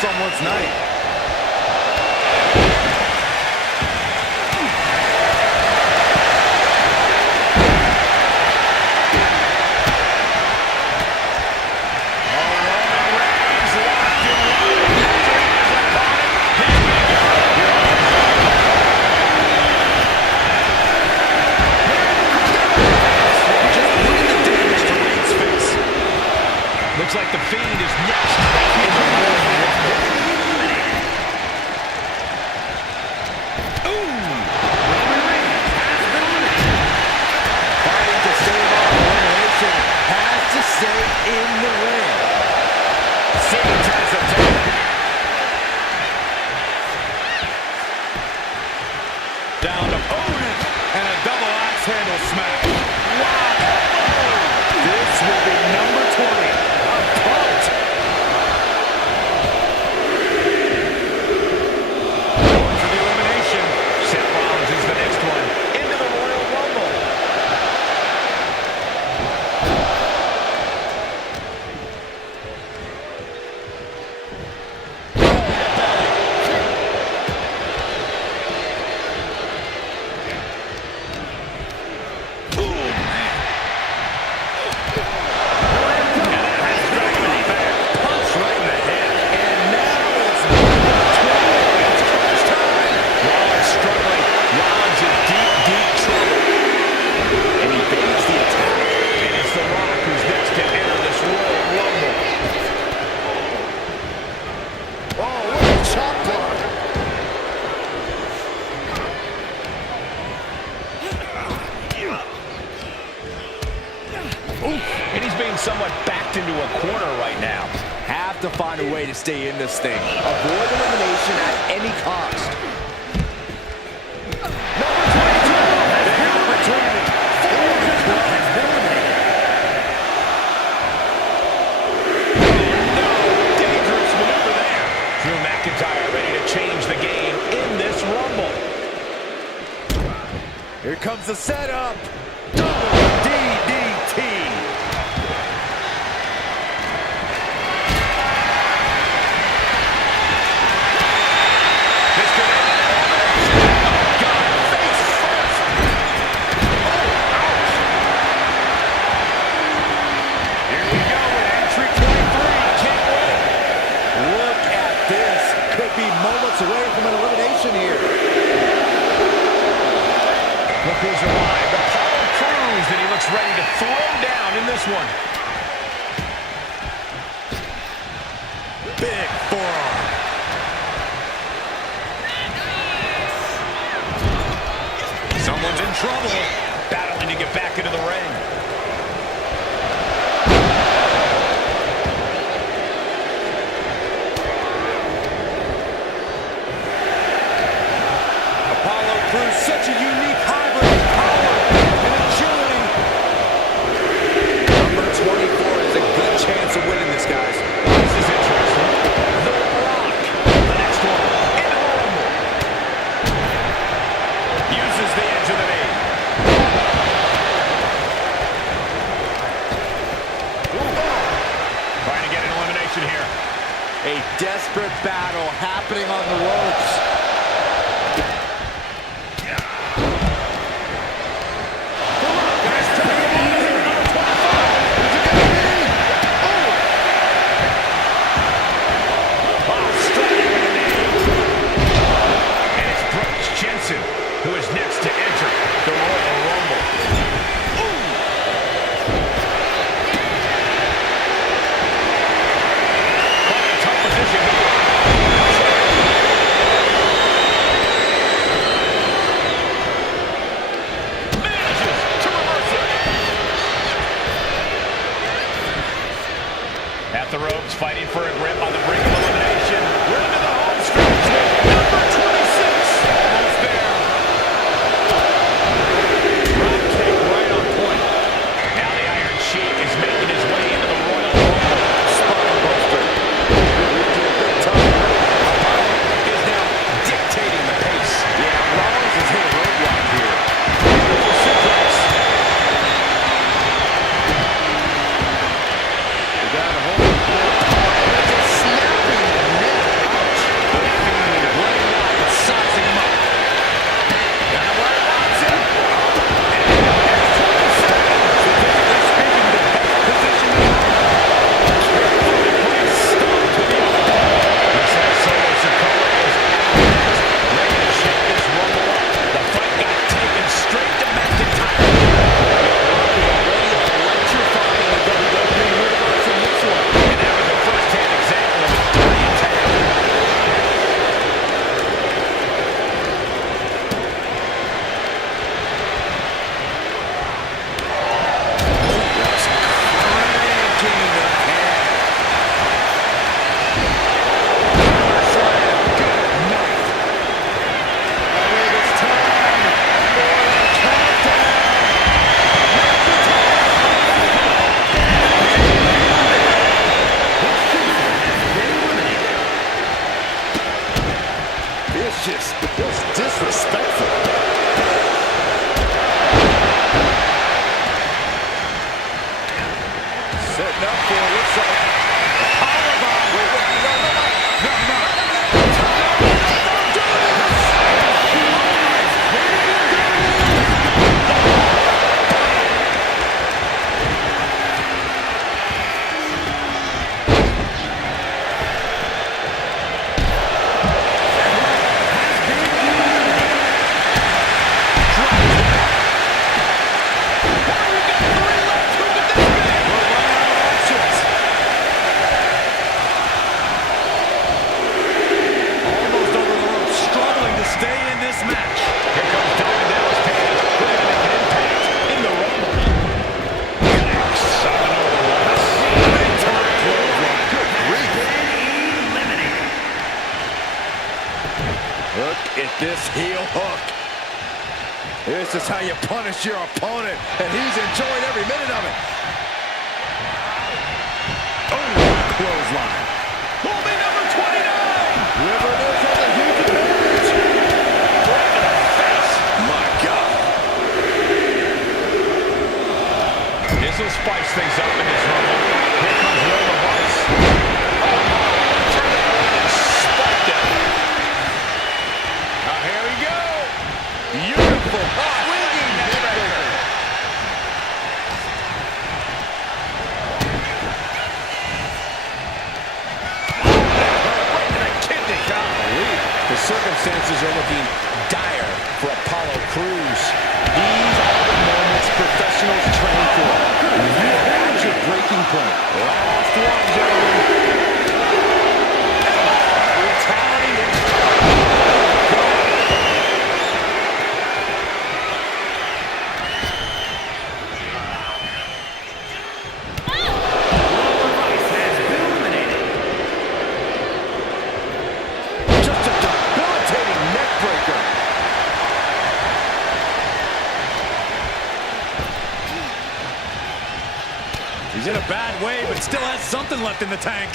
Someone's night. Looks like the Fiend is next. Stay in the ring. Fiend tries to take it. Down to opponent and a double axe handle smash. Wow. This will be number 20. A punt. Going for the elimination. Seth Rollins is the next one into the Royal Rumble. And he's being somewhat backed into a corner right now. Have to find a way to stay in this thing. Avoid elimination at any cost. Number 22 has the opportunity. Dangerous maneuver there. Drew McIntyre ready to change the game in this Rumble. Here comes the setup. Double DDT. Away from an elimination here. Look who's alive. The Apollo Crews, and he looks ready to throw down in this one. Big forearm. Someone's in trouble. Battling to get back into the ring. A desperate battle happening on the ropes. Who is next to enter the Royal Rumble. Quite a tough position here. Manages to reverse it. At the ropes, fighting for a grip on the brink of elimination. We're into the home stretch with number 26. Almost there. Just disrespectful. Setting up for it, looks like powerbomb. Look at this heel hook. This is how you punish your opponent, and he's enjoying every minute of it. Oh, clothesline. Holding number 29. River is on the huge advantage. Right in the face. My God. This will spice things up in this rumble. Here comes Will the Vice. Turn it around and spiked it. Here we go. Beautiful. Swinging neckbreaker. Right to the kidney. Golly. The circumstances are looking dire for Apollo Crews. These are the moments professionals train for. You're at your breaking point. Last one, gentlemen. He's in a bad way, but still has something left in the tank.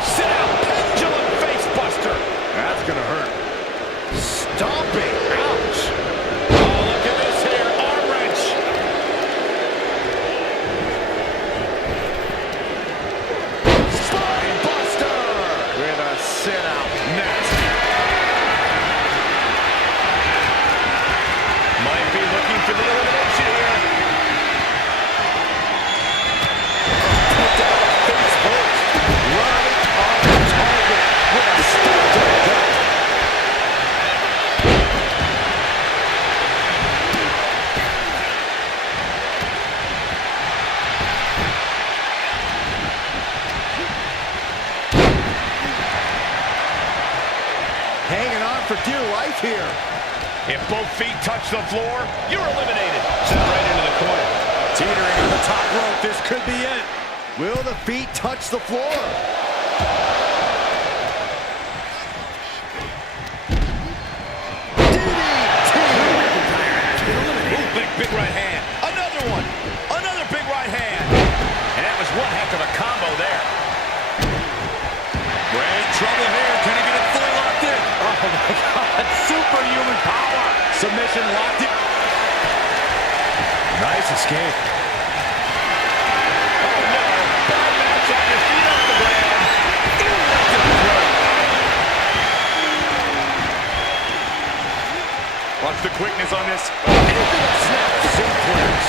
Sit out, pendulum face buster. That's gonna hurt. Stomping. Ouch. Oh, look at this here. Arm wrench. for dear life here. If both feet touch the floor, you're eliminated. Sent right into the corner. Teetering on the top rope, this could be it. Will the feet touch the floor? Big right hand. Another one. Another big right hand. And that was one heck of a combo there. We're in trouble here. Can he get it fully locked in? Oh, my God. Superhuman power. Submission locked in. Nice escape. Oh, no. Bad match on your feet off the ground. Right to the throat. Watch the quickness on this. Snap suplex.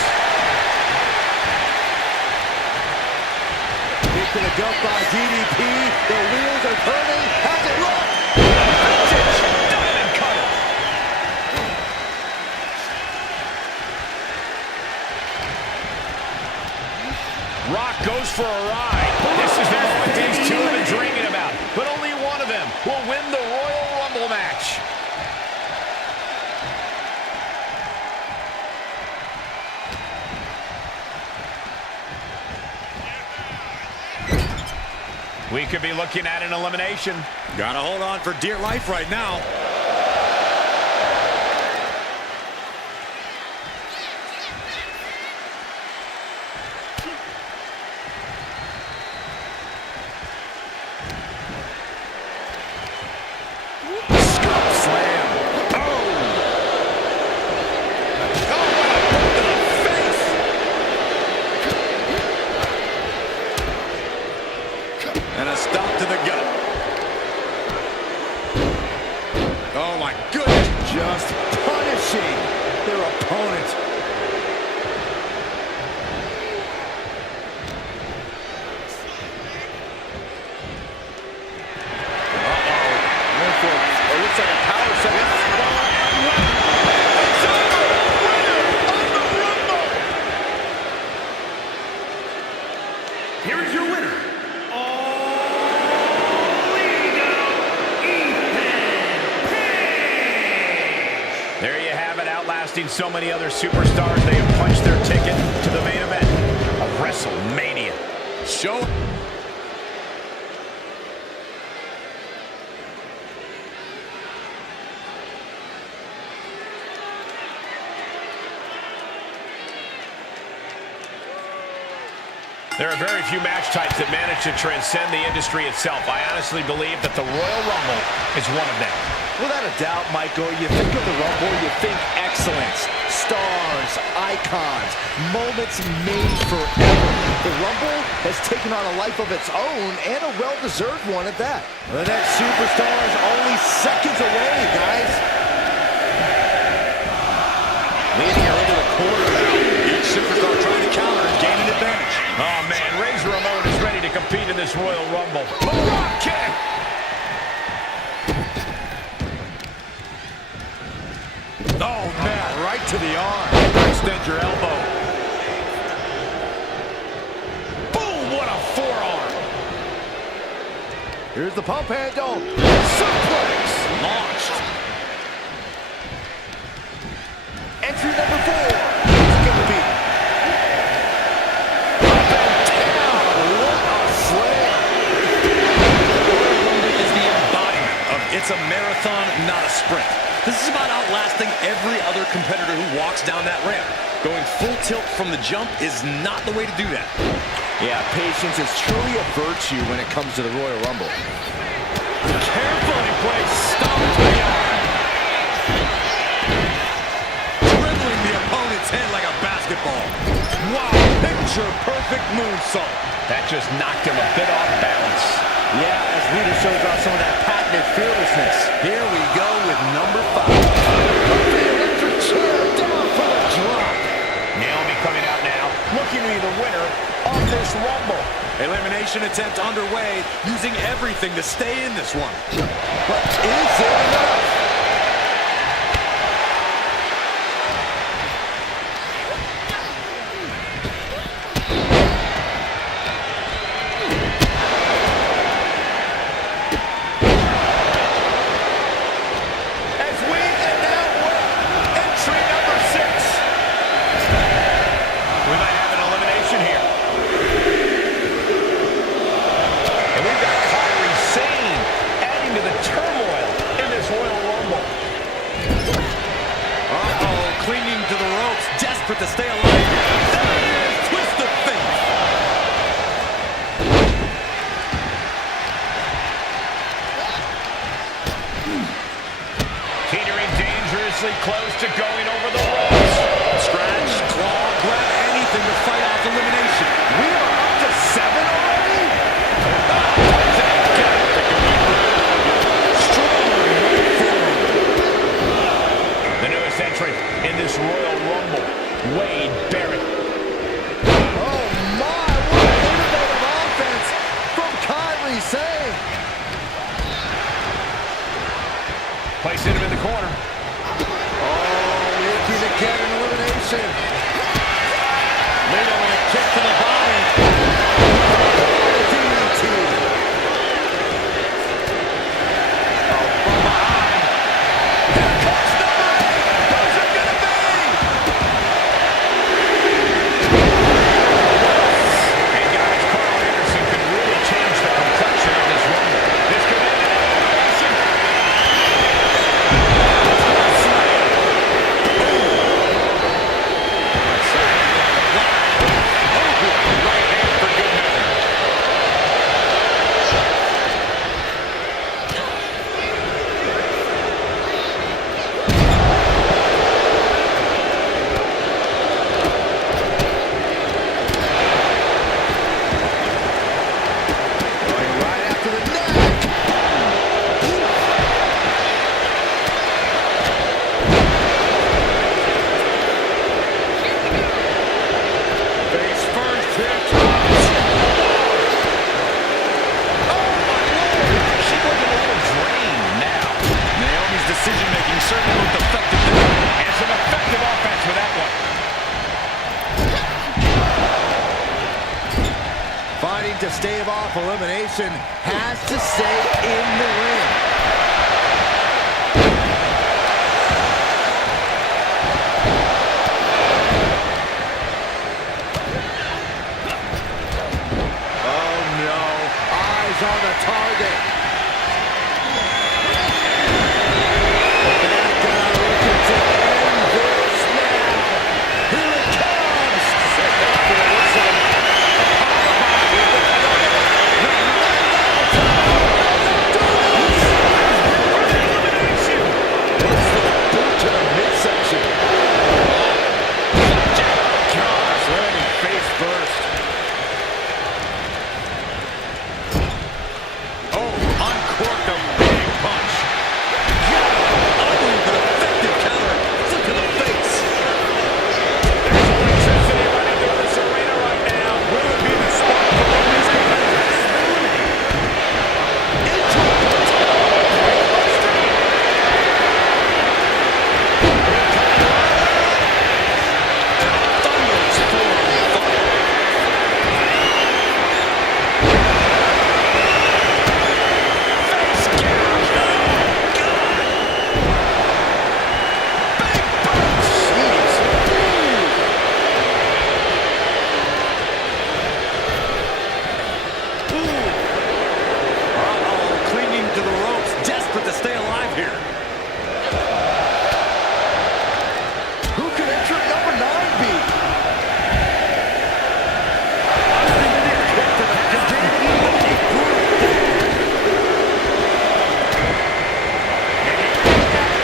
Into the gut by DDP. The wheels are turning. Has it locked? Vintage diamond cutter. Rock goes for a ride. This is the moment these two have been dreaming about. But only one of them will win the Royal Rumble match. We could be looking at an elimination. Gotta hold on for dear life right now. Scoop slam. Oh! Oh, what a boot to the face! And a stop to the gut. Oh my goodness. Just punishing their opponent. Went for it. It looks like a power set. It's over! Winner of the Rumble! Here is your winner. There you have it, outlasting so many other superstars. They have punched their ticket to the main event of WrestleMania. Show. There are very few match types that manage to transcend the industry itself. I honestly believe that the Royal Rumble is one of them. Without a doubt, Michael, you think of the Rumble, you think excellence, stars, icons, moments made forever. The Rumble has taken on a life of its own, and a well-deserved one at that. The next superstar is only seconds away, guys. Leading her into the corner now. Each superstar trying to counter and gain an advantage. Oh, man, Razor Ramon is ready to compete in this Royal Rumble. Rock kick! Oh, man, right to the arm. Extend your elbow. Boom, what a forearm! Here's the pump handle. Suplex. Launched. Entry number 4. It's going to be up and down. What a slam. The Royal Rumble is the embodiment of it's a marathon, not a sprint. This is about outlasting every other competitor who walks down that ramp. Going full tilt from the jump is not the way to do that. Yeah, patience is truly a virtue when it comes to the Royal Rumble. Carefully placed stomp to the arm. Dribbling the opponent's head like a basketball. Wow, picture perfect moonsault. That just knocked him a bit off balance. Yeah, as Lita shows off some of that patented fearlessness. Here we go with number 5. The electric chair down for the drop. Naomi coming out now, looking to be the winner of this Rumble. Elimination attempt underway, using everything to stay in this one. But is it enough? desperate to stay alive. There it is, twist of fate. Teetering dangerously close to going over the ropes. Scratch, claw, grab anything to fight off elimination. We are up to 7 already? Strong right forearm. The newest entrant in this Royal Rumble, Wade Barrett. Oh my, what an innovative offense from Kyrie Sane. Placing him in the corner. Oh, looking to get an elimination. Later with a kick to the body. DDT. Oh, from behind. Here comes number 8. Who's it gonna be? And guys, Carl Anderson could really change the complexion of this Rumble. This could end an elimination. Right hand for good measure. Going right after the neck. Face first, here comes. She looking a little drained now. Naomi's decision-making certainly looked effective there. And some effective offense with that one. Fighting to stave off elimination, has to stay in the ring. Oh no, eyes on the target. That guy looking to end this now. Here it comes. It looks like to the midsection. Gosh, landing face first. Oh, uncorked a big punch. Ugly but effective counter. Foot to the face. There's electricity running through this arena right now. Will it be the spark for one of these competitors? Into thunders forward fire. Face gouge. Uh-oh, clinging to the ropes, desperate to stay alive here. Who could enter number 9 be?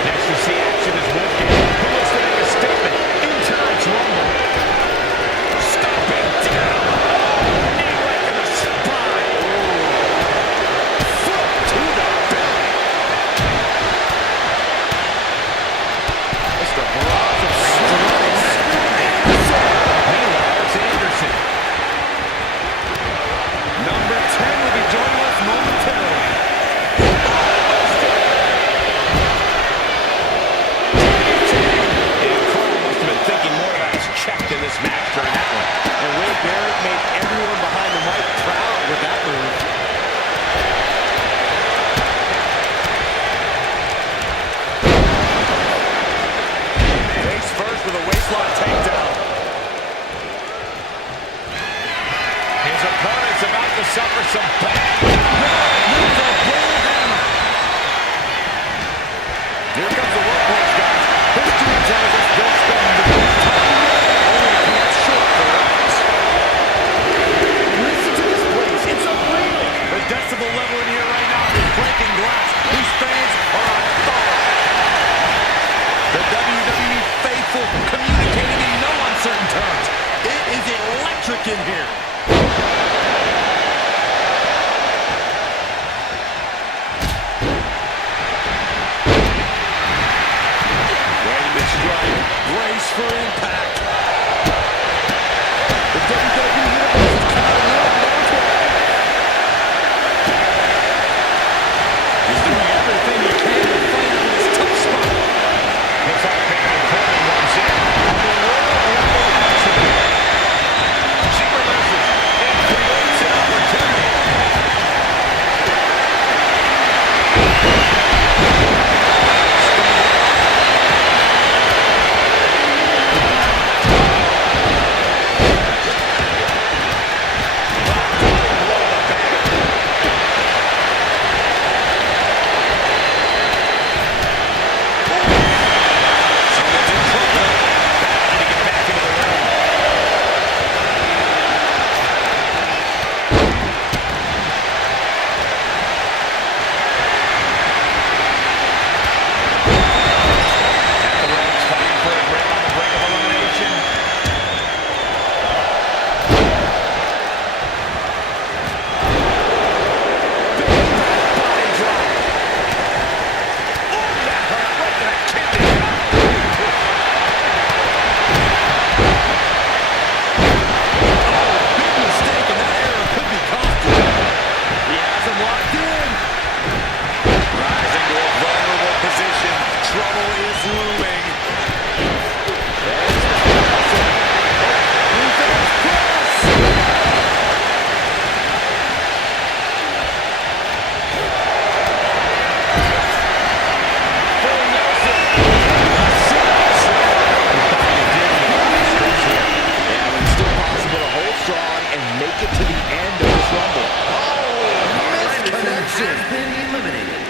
Next you see action is Wolfgang, who looks to make a statement in tonight's Rumble. Stomping down. Knee right to the spine. Foot to the belly. It's the barrage of strikes. Meanwhile, it's Anderson. Number 10 will be joining us momentarily. And Carl must have been thinking more about his check in this match during that one. And Wade Barrett made everyone behind the mic proud with that move. Face first with a waistlock takedown. His opponent's about to suffer some bad. With a bull hammer. Here comes the workhorse, guys. History tells us they'll spend the most time in here. Ready to strike. Brace for impact. The WWE Universe is counting up Montreal. He's doing everything he can to fight on this tough spot. Looks like Baron Corbin wants in on the Royal Rumble action. She reverses and creates an opportunity. Has been eliminated.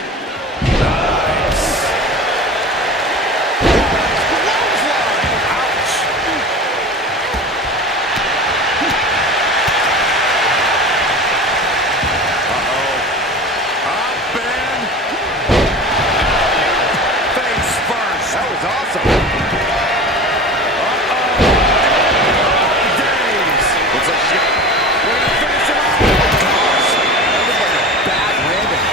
That was awesome. It's a shot. We're going to finish him off. Oh, gosh. That was like a bad landing.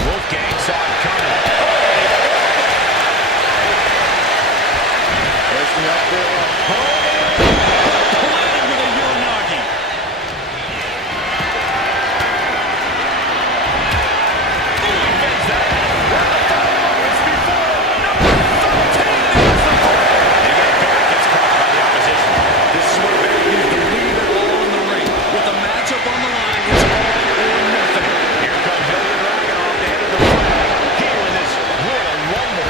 Wolfgang saw it coming. There's me up there. Planted with a Uranagi. This is where Baron needs to leave it all in the ring. With the matchup on the line, it's all or nothing. Here comes Ilya Dragunov to enter the flag here in this Royal Rumble.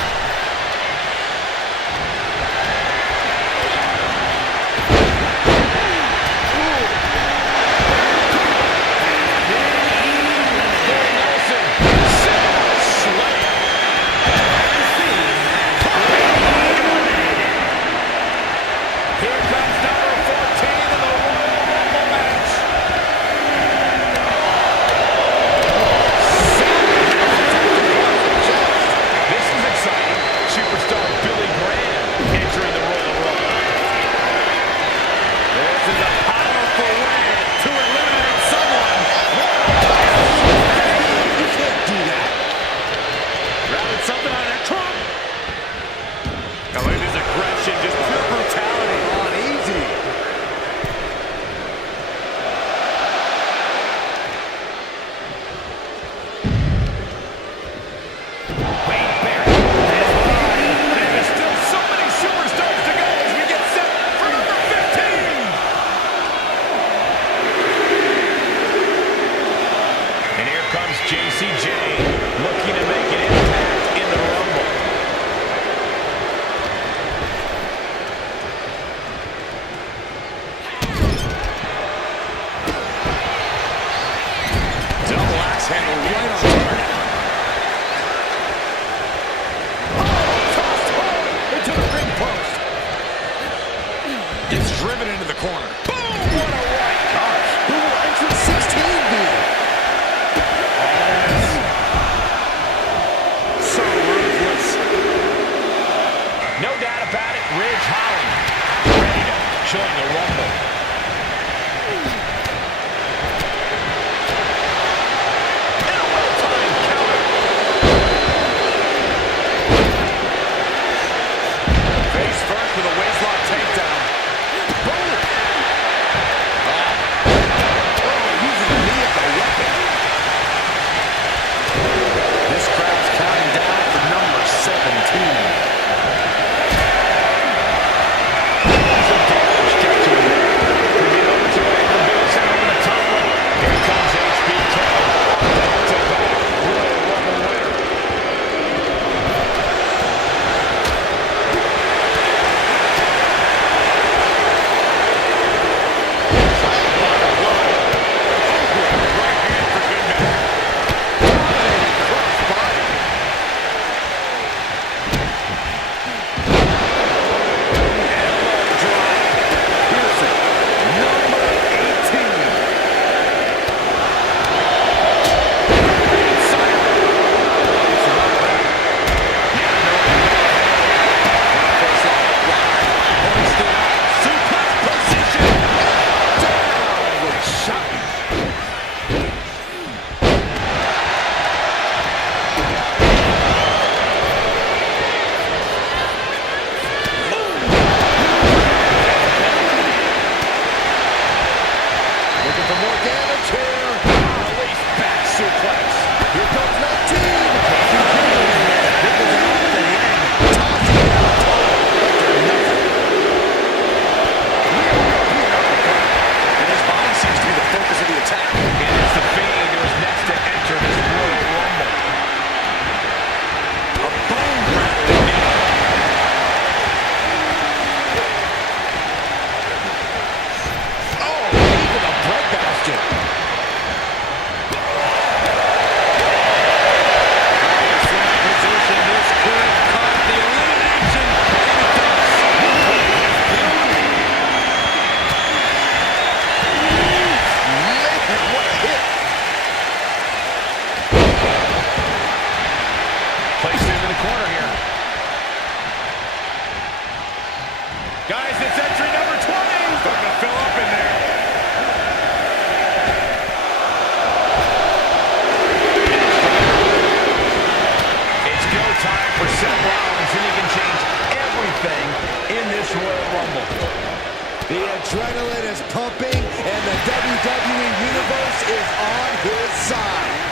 adrenaline is pumping, and the WWE Universe is on his side.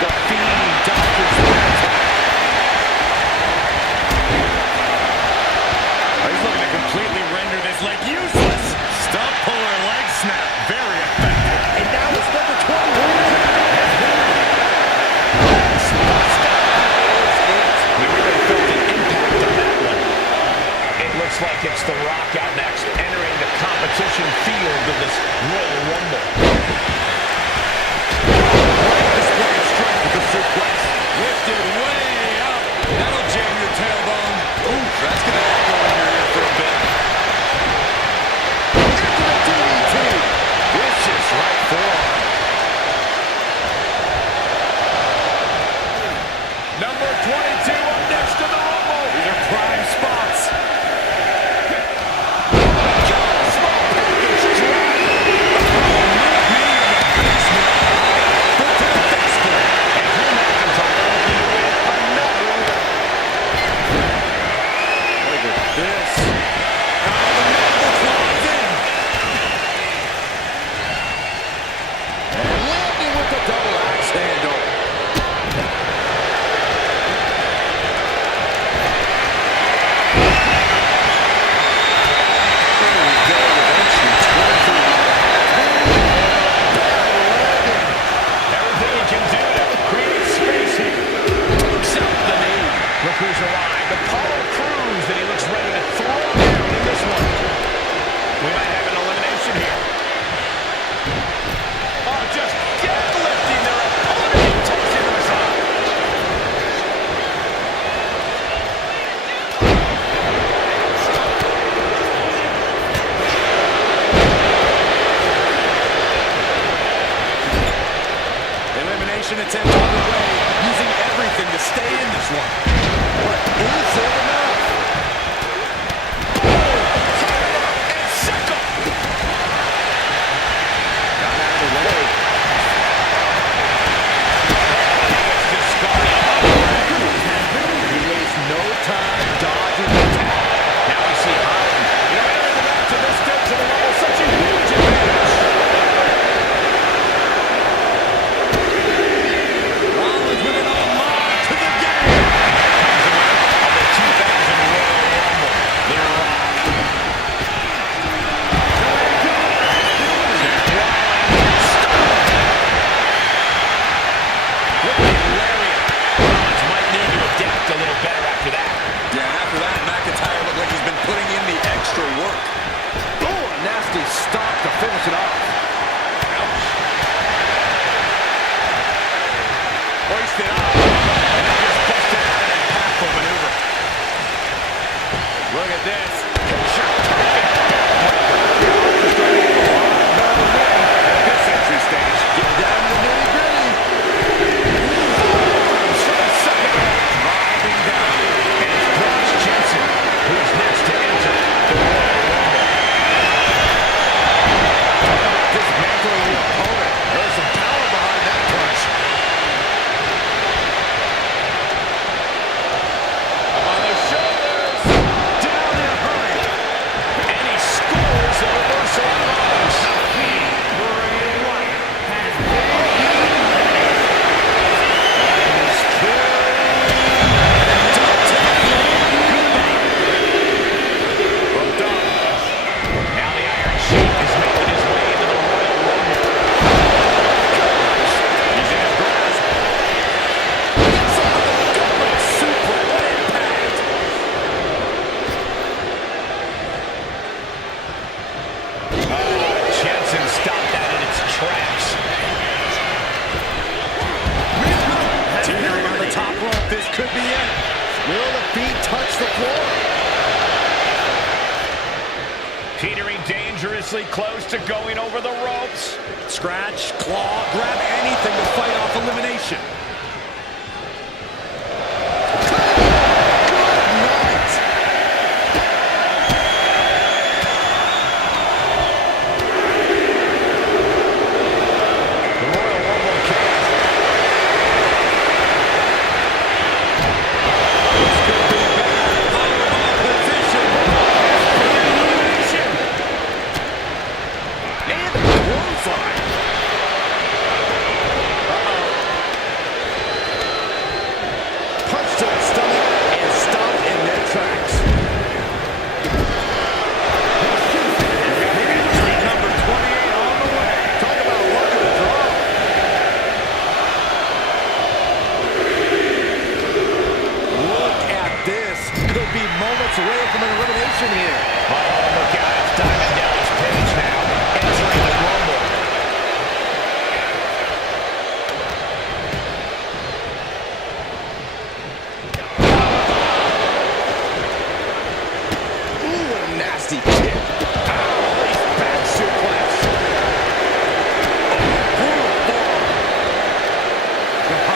The Fiend dodges the attack. He's looking to completely render this leg useless. Stump puller leg snap. Very effective. And now it's number 21. We really felt the impact on that one. It looks like it's The Rock out next, entering the competition field of this Royal Rumble. Display of strength with the suplex. Lifted way up. That'll jam your tailbone. Ooh, that's going to echo in your ear for a bit. Into the DDT. Vicious right forearm. Number 22 up next to the Rumble. These are prime spots. Attempt underway, using everything to stay in this one. But is it enough? And sickle. Got out of the way. He wastes no time dodging the attack. Now we see Holland. Entering the match of this stage of the Rumble, such a huge advantage. With an homage to the game. Comes the winner of the 2000 Royal Rumble, The Rock. With the lariat. Rollins might need to adapt a little better after that. Yeah, after that, McIntyre looked like he's been putting in the extra work. Oh, a nasty stop to finish it off. Hoisted up, and then just busted out an impactful maneuver. Look at this. Picture perfect. At this entry stage. Get down to the nitty-gritty. Driving down. And it's Bruce Jensen who's next to enter the Royal Rumble. Talk about dismantling the opponent. There's some power behind that punch. On the shoulders, down and hurry, and he scores a reversal on Rollins. Bray Wyatt has hooked up. Now the Iron Sheik is making his way into the Royal Rumble. He's in his grasp. Super, what impact! Jensen stopped that in its tracks. Teetering on the top rope, this could be it. Will the feet touch the floor? Teetering dangerously close to going over the ropes. Scratch, claw, grab anything to fight off elimination. The Royal Rumble away from an elimination here. Oh, look out. It's Diamond Dallas Page now entering the Rumble. Ooh, what a nasty kick. Back suplex.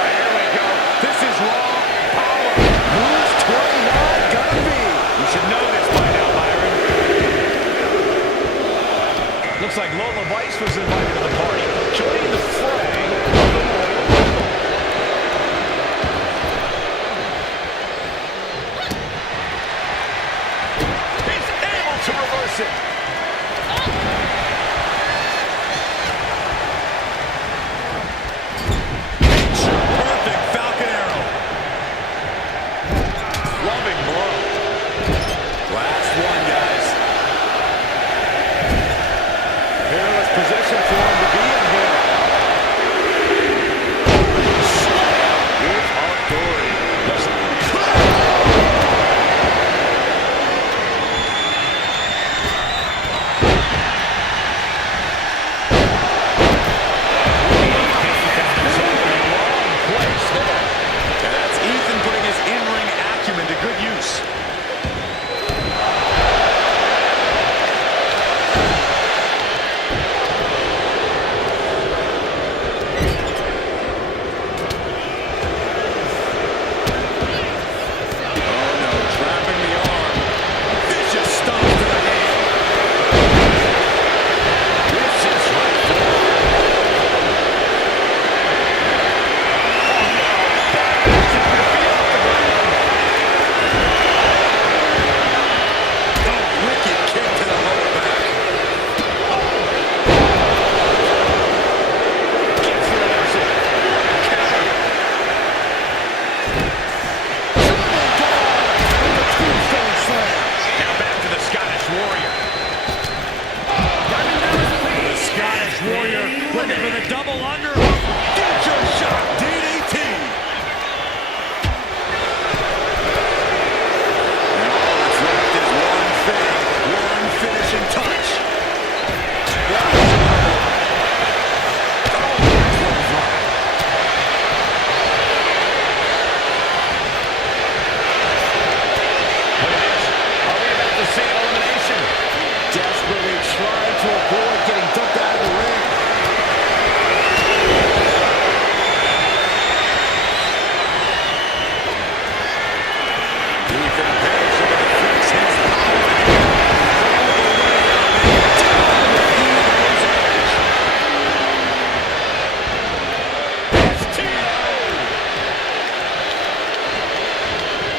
Here we go. This is raw power. Who's 29 gonna be? You should know this by now, Byron. Looks like Lola Vice was invited to the party, joining the fray of the Royal Rumble. He's able to reverse it. Perfect Falcon Arrow. Loving blow. Last one, guys. Perilous position for him to be in here. Here's our story. And that's Ethan putting his in-ring acumen to good use. Oh no, trapping the arm. Vicious stomp to the hand. Vicious right foot. Oh, wicked kick to the lower back. Gets the reversal. Counter. Now back to the Scottish Warrior. The Scottish Warrior looking for the double underhook. Future shot DDT. And all that's left is one thing, one finishing touch. Are we about to see an elimination? Desperately trying to avoid getting dumped out of the ring. Ethan Page looking to flex his power here. All the way up and down with Ego's edge.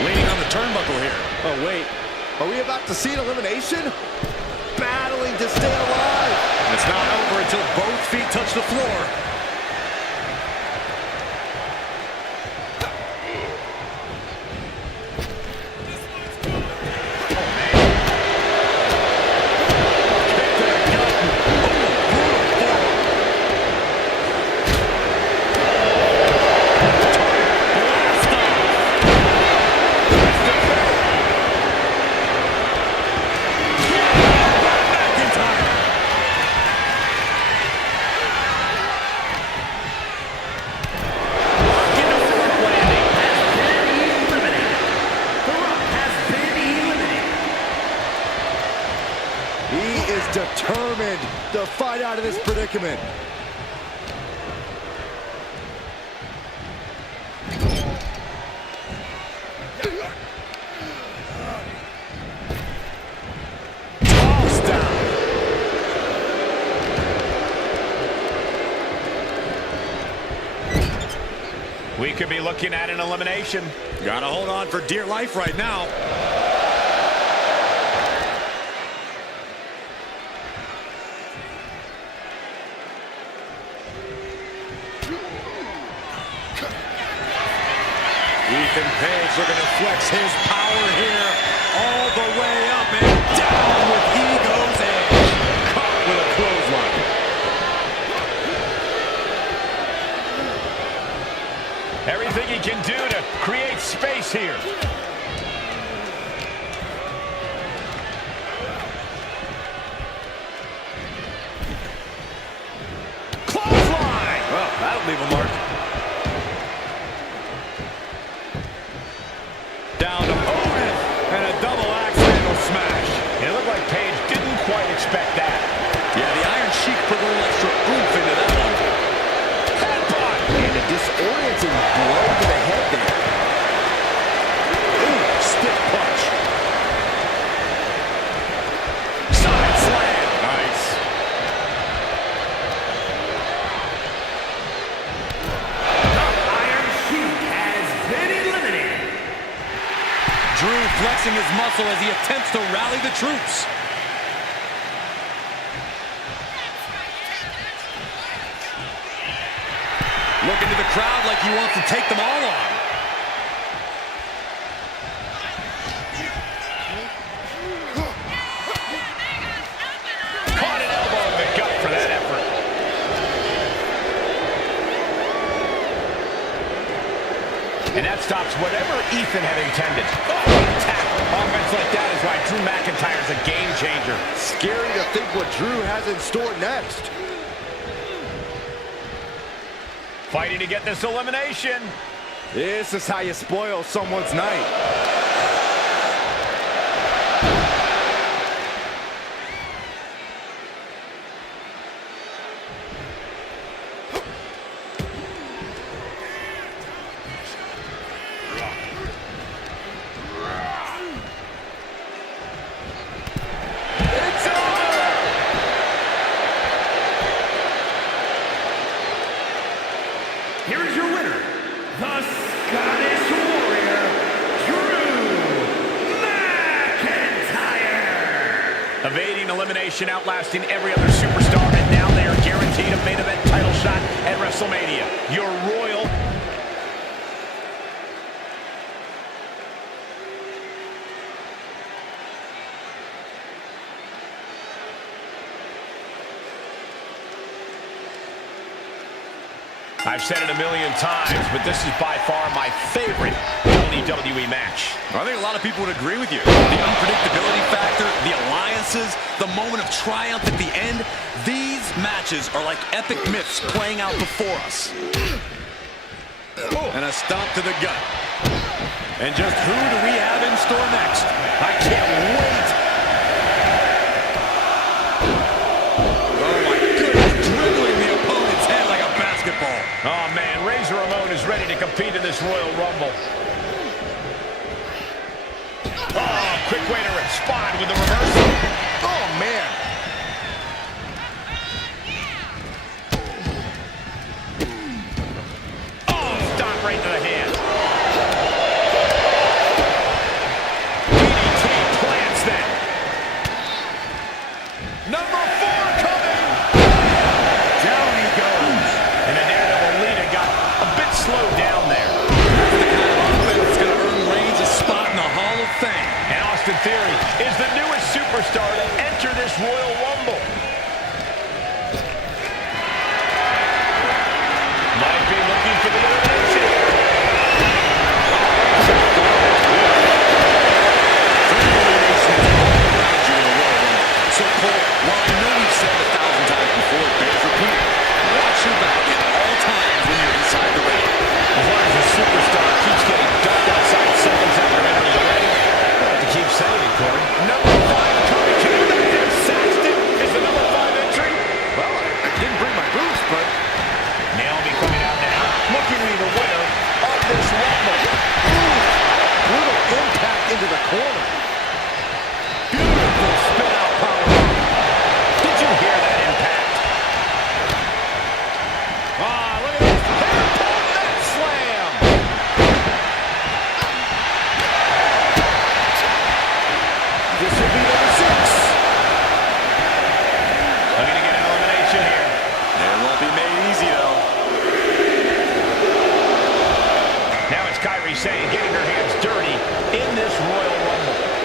Leaning on the turnbuckle here. Oh, wait. Are we about to see an elimination? Battling to stay alive. It's not over until both feet touch the floor. He is determined to fight out of this predicament. Toss down. We could be looking at an elimination. Gotta hold on for dear life right now. Ethan Page looking to flex his power here. All the way up and down with Ego's edge. Caught with a clothesline. Everything he can do to create space here. won't leave a mark. Down to Otis, and a double axe handle smash. It looked like Paige didn't quite expect that. Yeah, the Iron Sheik put a little extra oomph into that one. Headbutt! And a disorienting blow to the head there. Ooh, stiff punch. Side slam. Nice. Iron Sheik has been eliminated. Drew flexing his muscle as he attempts to rally the troops. Looking to the crowd like he wants to take them all on. Caught an elbow in the gut for that effort. And that stops whatever Ethan had intended. Oh, what a tackle. Offense like that is why Drew McIntyre's a game changer. Scary to think what Drew has in store next. Fighting to get this elimination. This is how you spoil someone's night. Here is your winner, the Scottish Warrior, Drew McIntyre. Evading elimination, outlasting every other superstar, and now they are guaranteed a main event title shot at WrestleMania. Your royal... I've said it a million times, but this is by far my favorite WWE match. I think a lot of people would agree with you. The unpredictability factor, the alliances, the moment of triumph at the end, these matches are like epic myths playing out before us. And a stomp to the gut. And just who do we have in store next? I can't wait. Oh my goodness, dribbling the opponent's head like a basketball. Oh man, Razor Ramon is ready to compete in this Royal Rumble. Oh, quick way to respond with the reversal. Oh, man. Oh, stop right to the hand. DDT plants that. Number 4 coming. Down he goes. And the Daredevil Lita got a bit slowed down there. That's the kind of offense that's going to earn Reigns a spot in the Hall of Fame. And Austin Theory is the newest superstar to enter this Royal Rumble. Might be looking for the elimination. So Cole, while I know we've said it 1,000 times before, it bears repeating. Watch your back at all times when you're inside the ring. As long as the superstar keeps getting ducked outside seconds after entering the ring, I have to keep saying it, Corey. Number 5 coming. Can you imagine Saxton is the number 5 entry? Well, I didn't bring my boots, but... Naomi coming out now, looking to be the winner of this Rumble. Brutal impact into the corner. Beautiful spin-out powerbomb. Did you hear that impact? Ah, look at this. Hairpin net slam. This will be number 6. Looking to get an elimination here. It won't be made easy, though. Now it's Kairi Sane getting her hands dirty in this Royal Rumble.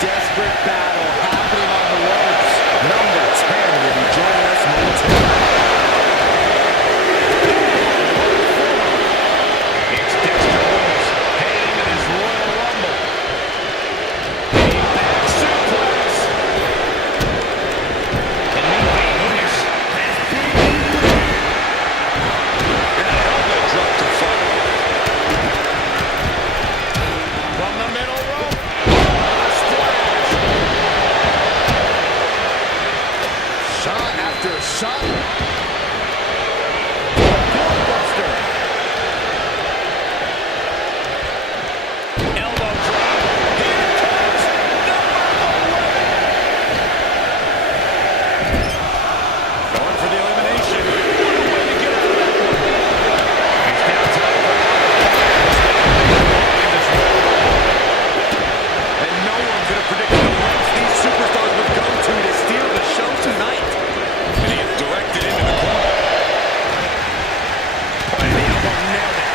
desperate battle happening on the ropes. Number 10 will be joining us momentarily. It's Dexter Lewis heading into this Royal Rumble. A back suplex. And meanwhile, Lewis has been an elbow drop to follow. From the middle rope. Splash. Shot after shot. Blockbuster. Elbow drop. Here comes number 11. Going for the elimination. What a way to get out of that one. He's now tied for and no one could have predicted the lengths these superstars would go to steal the show tonight. And he is directed into the corner. Point of the elbow, nailed it.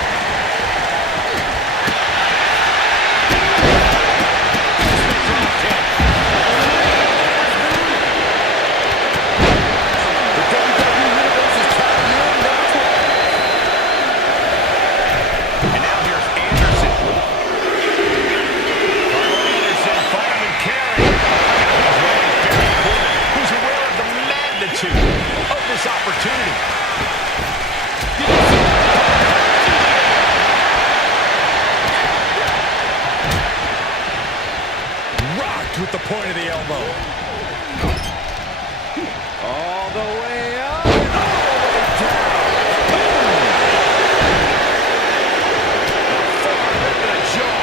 The WWE Universe is counting in. That's what. And now here's Anderson. Carl Anderson fighting Carey. Now he's ready Barry Corbin, who's aware of the magnitude of this opportunity. Rocked with the point of the elbow. All the way up. All the way down. Forearm right to the jaw.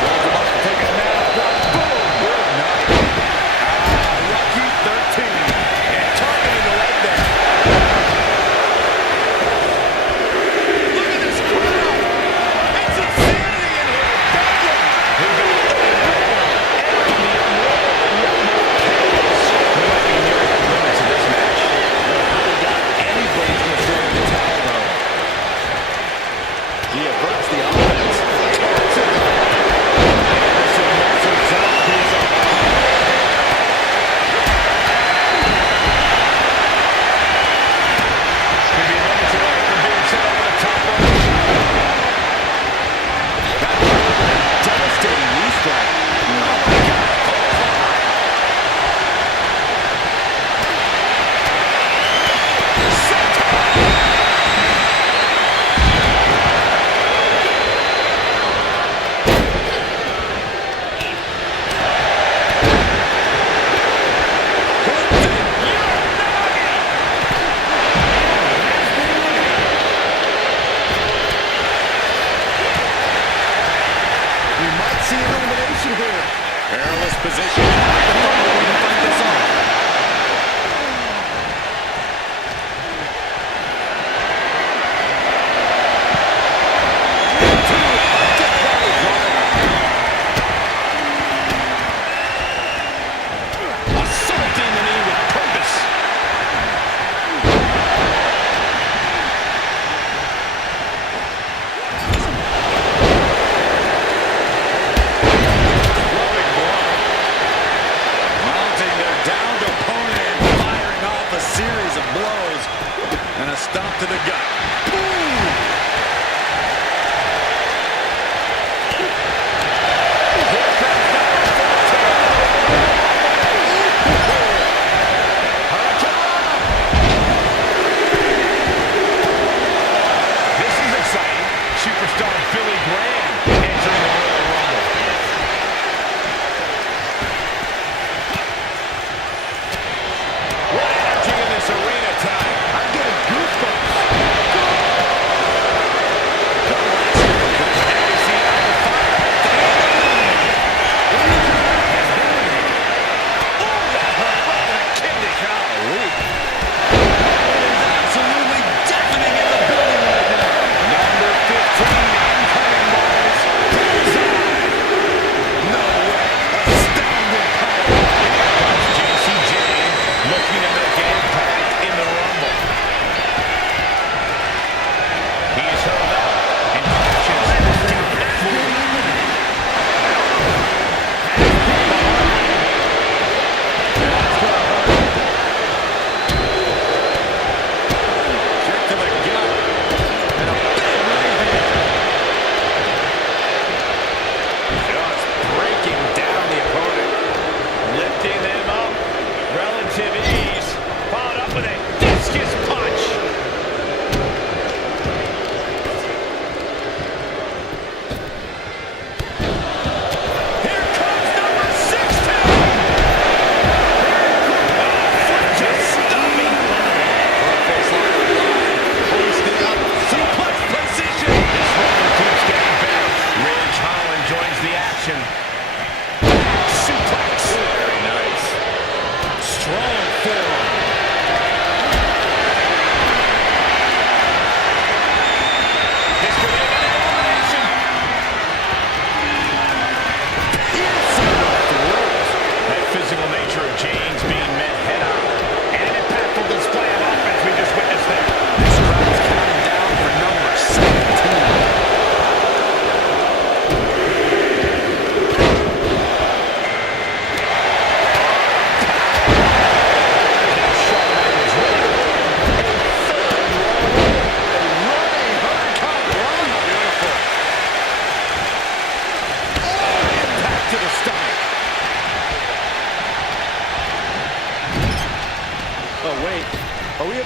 Folds him up, take a nap. Boom! Good night. Lucky 13. And targeting the leg there. Look at this crowd. It's insanity in here. Bedlam. Here we go. Entering the Royal Rumble chaos. We might be nearing the limits of this match. I doubt anybody's going to throw in the towel, though. He averts the offense. Toss it. Anderson messes up his Could be moments away from being set over the top rope. got devastating knee strike. Oh my God. We might see an elimination here. Perilous position. The Rumble way to fight this off. Assaulting the knee with purpose. Loving blow.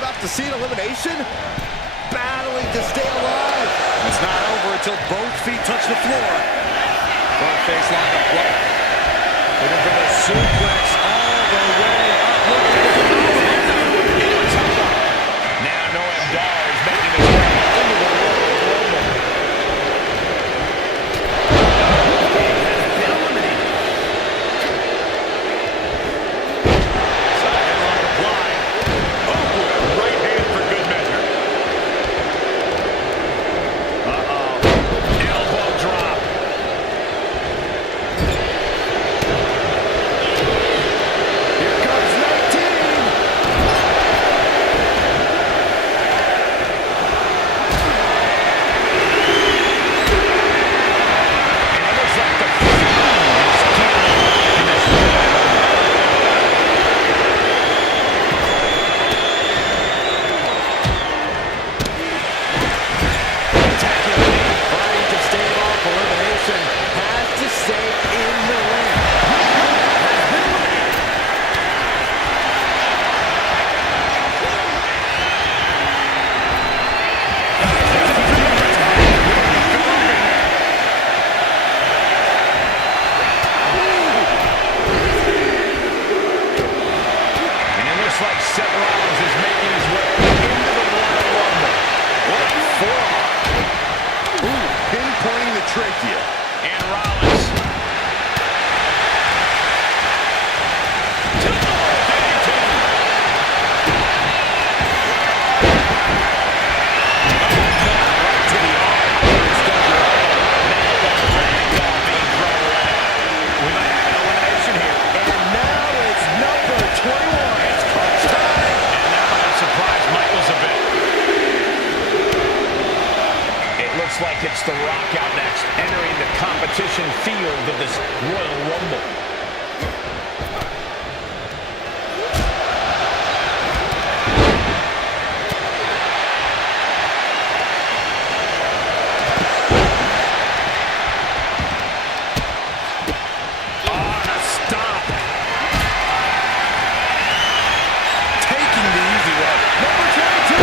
about to see an elimination? Battling to stay alive. It's not over until both feet touch the floor. Front face lock up. Looking for the suplex all the way up. Look at this. Now Noam Dar is making his way into the Royal Rumble. Side headlock applied. Oh, boy, right hand for good measure. Elbow drop. Here comes 19. And it looks like the Fiend is gearing up in this Royal Rumble. Trying to stave off elimination. Has to stay in the ring. And it looks like Seth Rollins is making his way into the Royal Rumble. What a forearm. Ooh, pinpointing the trachea. And Rollins. To the DDT. Right to the arm. It's done right. Now the ragdoll being thrown away. We might have an elimination here. And now it's number 21. It's crunch time. And that might have surprised Michaels a bit. It looks like it's The Rock out next, entering the competition field of this Royal Rumble. On a stop. Taking the easy way. Number 22.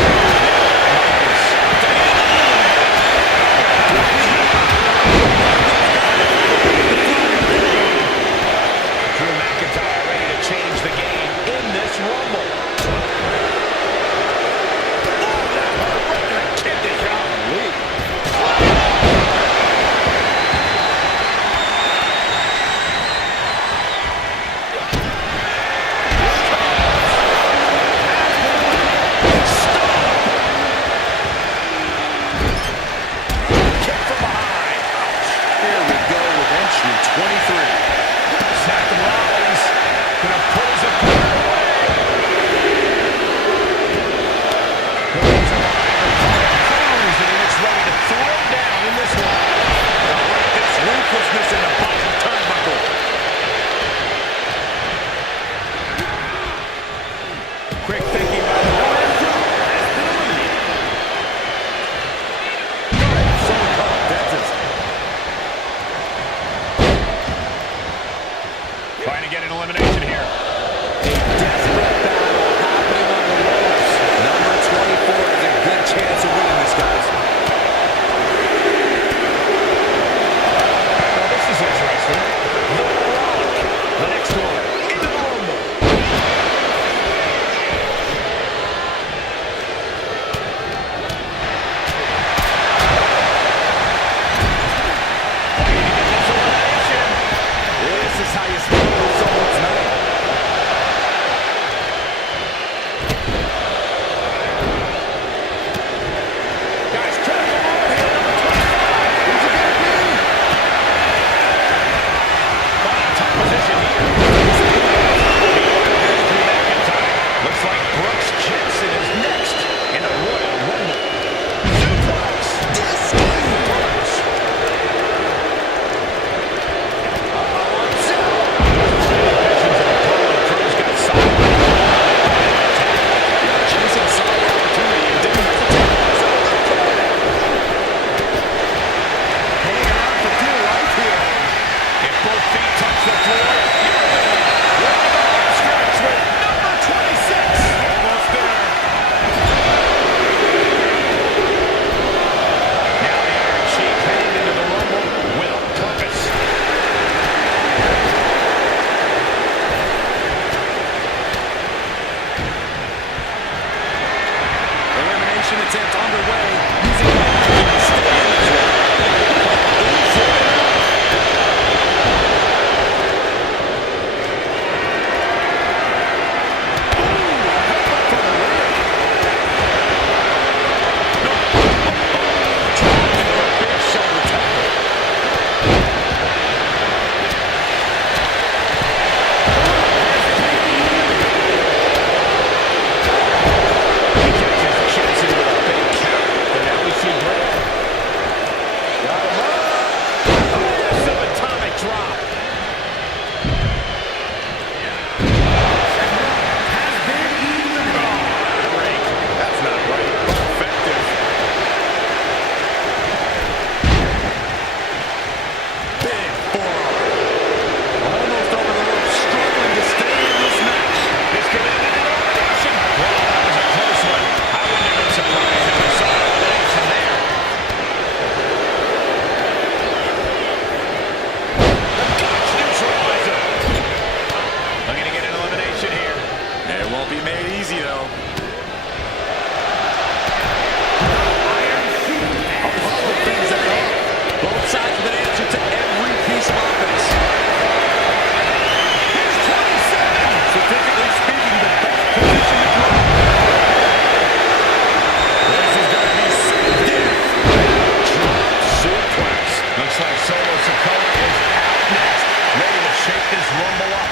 Drew McIntyre ready to change the game in this Rumble. Oh, that hurt right in the kidney, golly. Kick from behind. Here we go with entry 23. Seth Rollins gonna put his opponent away. He's cruising and it's ready to throw down in this one. This ruthlessness in the bottom turnbuckle. Quick thinking by the Rollins. Trying to get an elimination here. A desperate battle happening on the ropes. Number 24 has a good chance of winning this, guys. Now this is interesting. The Rock, the next one, into the Rumble. Fighting to get this elimination. This is how you spoil someone's night. Guys, critical moment here, number 25. Who's it gonna be? Fine, top position here. Meanwhile, here's Drew McIntyre. Looks like Brooks Jensen is next in the Royal Rumble. Suplex. Brooks. Visions of Apollo Crews got sidelined. Jensen saw the opportunity and didn't hesitate. Hanging out for dear life here. If both feet touch the floor, you're this Rumble up.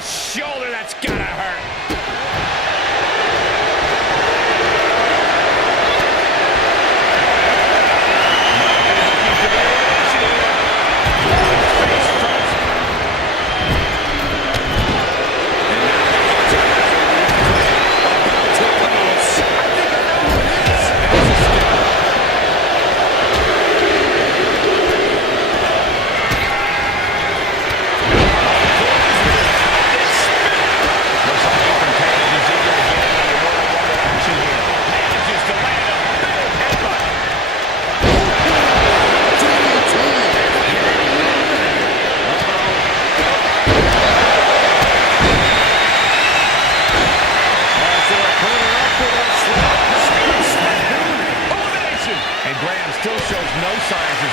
Shoulder, that's gotta hurt.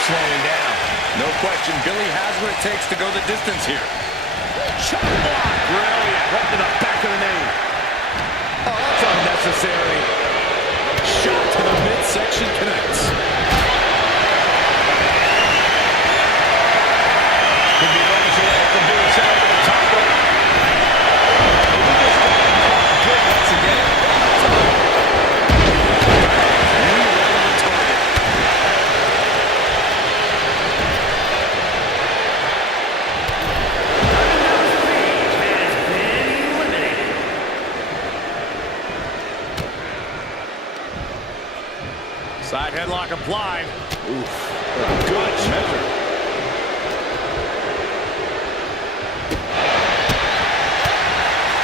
Slowing down. No question, Billy has what it takes to go the distance here. Chop block. Brilliant. Right to the back of the knee. Oh, that's unnecessary. Shot to the midsection connects. Could be moments away from being sent to the top rope. Good once again. Side headlock applied. Oof. Good measure.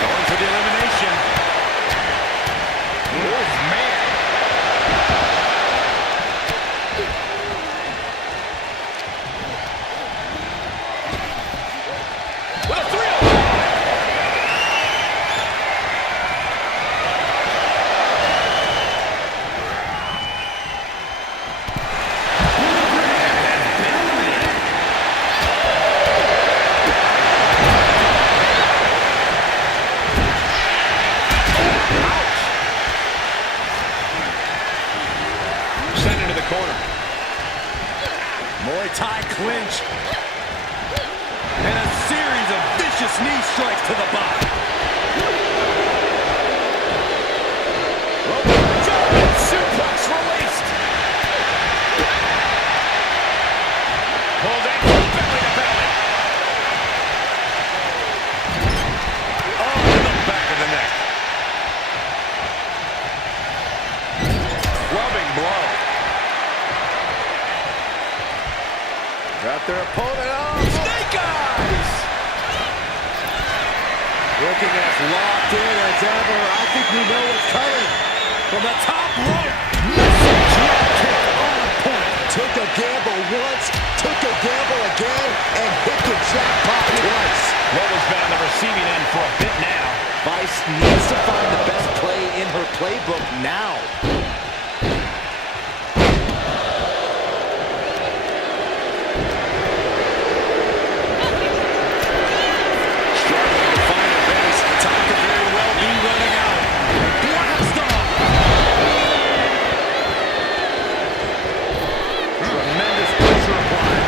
Going for the elimination. Oof, man. With a 3-0. Muay Thai clinch. And a series of vicious knee strikes to the body. German suplex released. Pulled in from belly to belly. Oh, to the back of the neck. Clubbing blow. Got their opponent on. Snake Eyes! Looking as locked in as ever. I think we know what's coming. From the top rope. Missile drop kick on point. Took a gamble once, took a gamble again, and hit the jackpot twice. Logan's been on the receiving end for a bit now. Vice needs to find the best play in her playbook now. Tremendous pressure applied.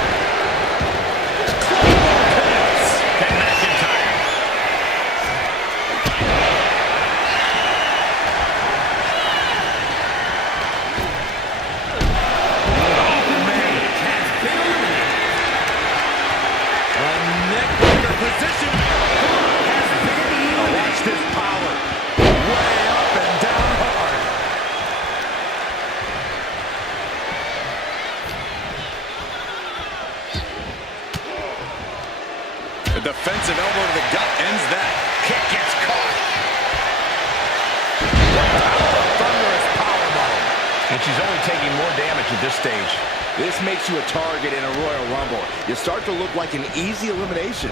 defensive elbow to the gut ends that. Kick gets caught. Thunderous powerbomb. And she's only taking more damage at this stage. This makes you a target in a Royal Rumble. You start to look like an easy elimination.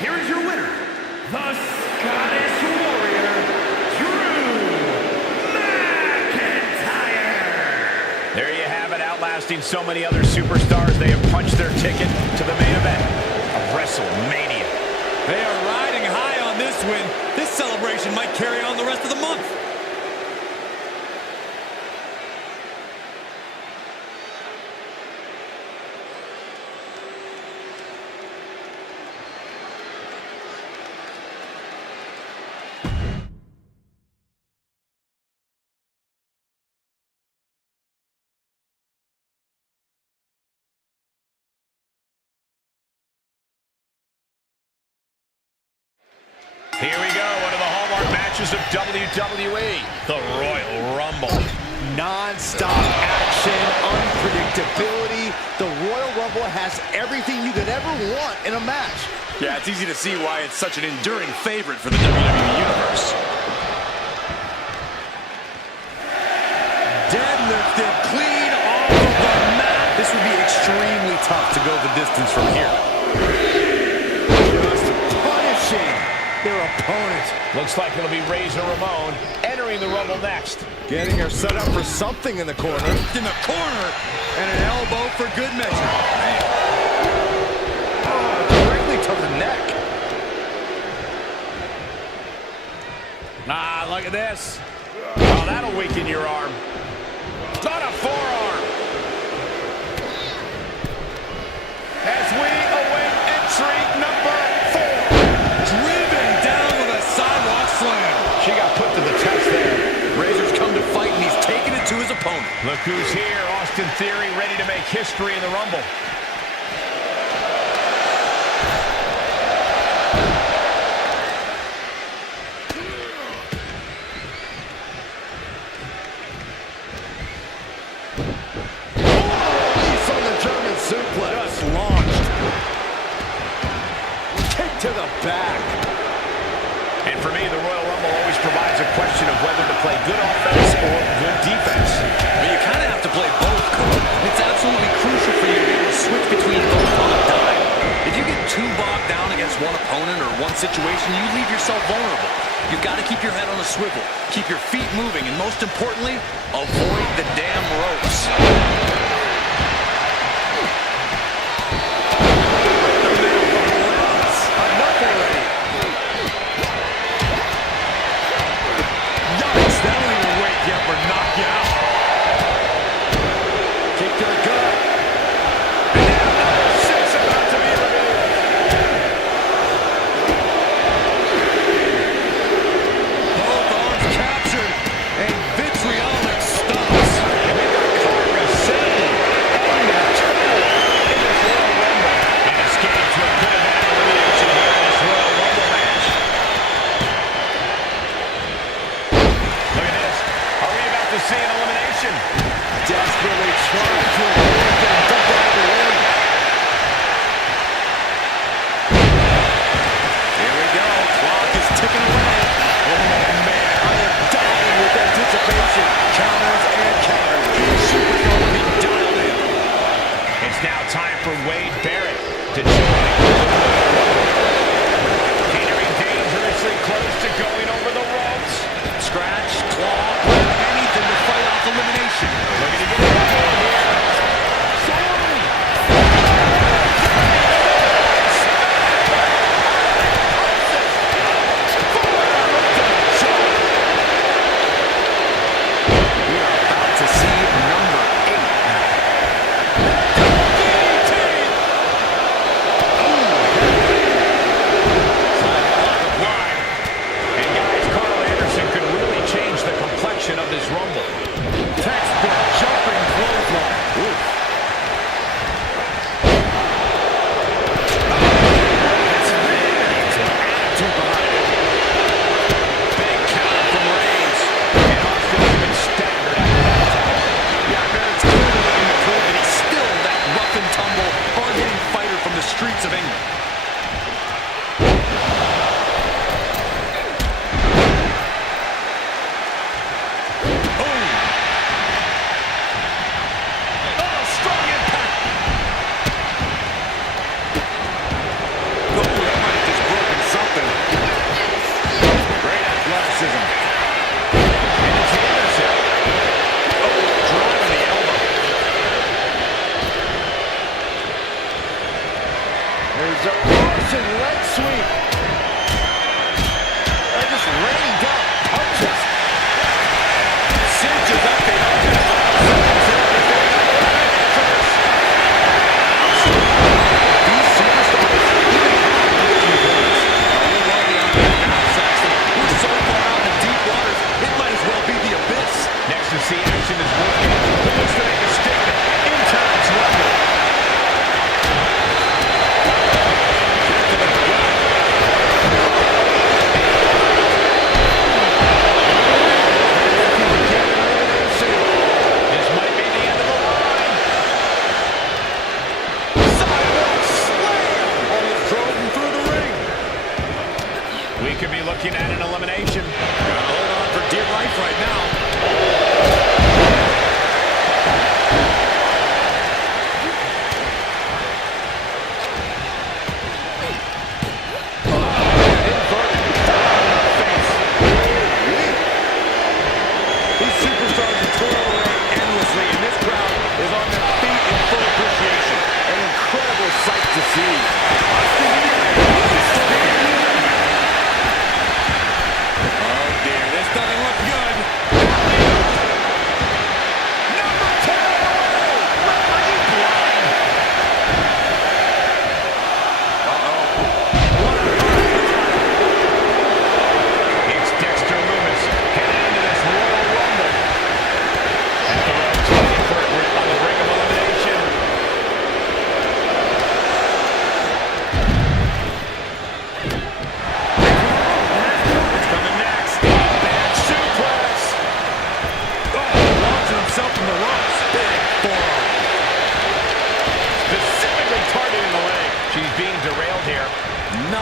Here is your winner, the Scottish Warrior, Drew McIntyre. There you have it, outlasting so many other superstars. They have punched their ticket to the main event of WrestleMania. They are riding high on this win. This celebration might carry on the rest of the month. Here we go, one of the hallmark matches of WWE, the Royal Rumble. Non-stop action, unpredictability. The Royal Rumble has everything you could ever want in a match. Yeah, it's easy to see why it's such an enduring favorite for the WWE Universe. Deadlifted clean off of the mat. This would be extremely tough to go the distance from here. Just punishing their opponent. Looks like it'll be Razor Ramon entering the Rumble next. Getting her set up for something in the corner. In the corner, and an elbow for good measure. Man. Directly to the neck. Ah, look at this. Oh, that'll weaken your arm. Not a forearm. As we await entry number 4. Driven down with a sidewalk slam. She got put to the test there. Razor's come to fight, and he's taking it to his opponent. Look who's here. Austin Theory ready to make history in the Rumble. He's on the German suplex. Just launched. Kick to the back. And for me, the Royal Rumble always provides a question of whether to play good offense or good defense. But you kind of have to play both, Cole. It's absolutely crucial for you to be able to switch between both on a dime. If you get too bogged down against one opponent or one situation, you leave yourself vulnerable. You've got to keep your head on a swivel, keep your feet moving, and most importantly, avoid the damn ropes. Enough already. Yikes, that won't even wake you up or knock you out. Kick to the gut. Six about to be revealed. Both arms captured, and vitriolic stops. And we've got Carter City and Turner in this Royal Rumble. And escape to a good event elimination here in this Royal Rumble match. Look at this. Are we about to see an elimination? Desperately trying to avoid getting dumped out of the ring. Here we go, clock is ticking away. Oh man, I am dying with anticipation. Counters and counters. Each superstar will be dialed in. It's now time for Wade Barrett to join the Royal Rumble. Teetering dangerously close to going over the ropes. Scratch, claw, anything to fight off elimination. Looking to get one more here.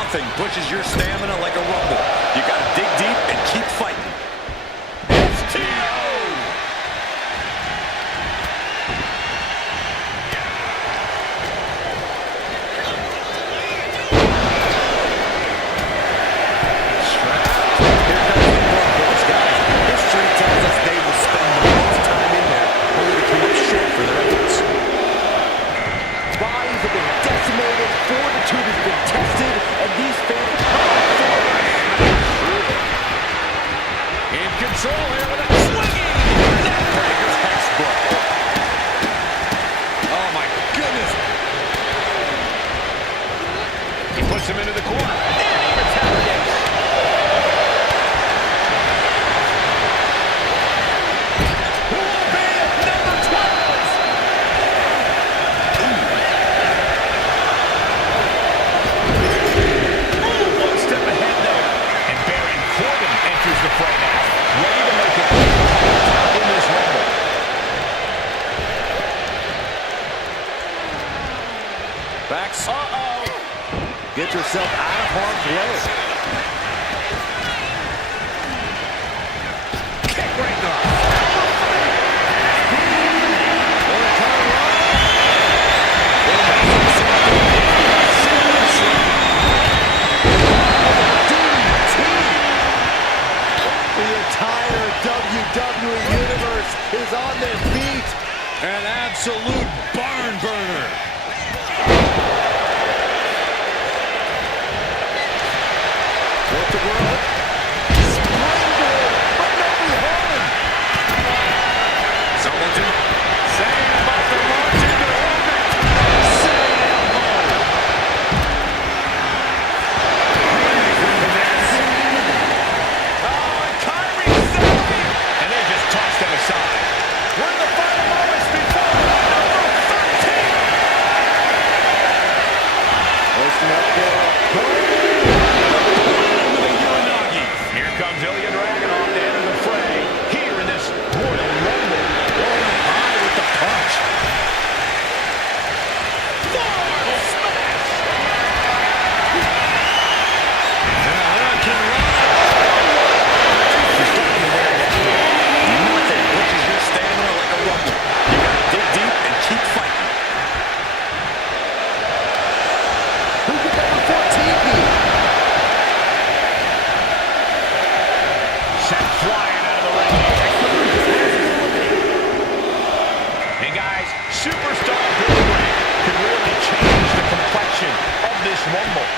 Nothing pushes your stamina like a Rumble. You gotta dig deep and keep fighting. Control here with a swinging neckbreaker textbook. Oh my goodness. He puts him into the corner. And he retaliates. Who will be number 12? One step ahead there. And Baron Corbin enters the fray now. Ready to make it in this Rumble. Backs. Uh-oh. Get yourself out of harm's way. Kickbreaker. The entire WWE Universe is on their feet. An absolute barn burner. With the world. Springboard, but no behold. Someone's saying about the launch into orbit. Sitting elbow. Oh, and Kyrie saved. And they just tossed him aside. We're in the final moments before number 13. Listen up for Here comes Ilya Dragunov to enter the fray here in this Royal Rumble. Going high with the punch. Forward smash. And a hurricane Nothing pushes your stamina like a Rumble. You gotta dig deep and keep fighting. who could number 14 be? Sent flying out of the ring. Hey guys, superstar Boomerang could really change the complexion of this Rumble.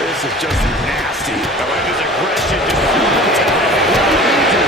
This is just nasty. His aggression just brutality.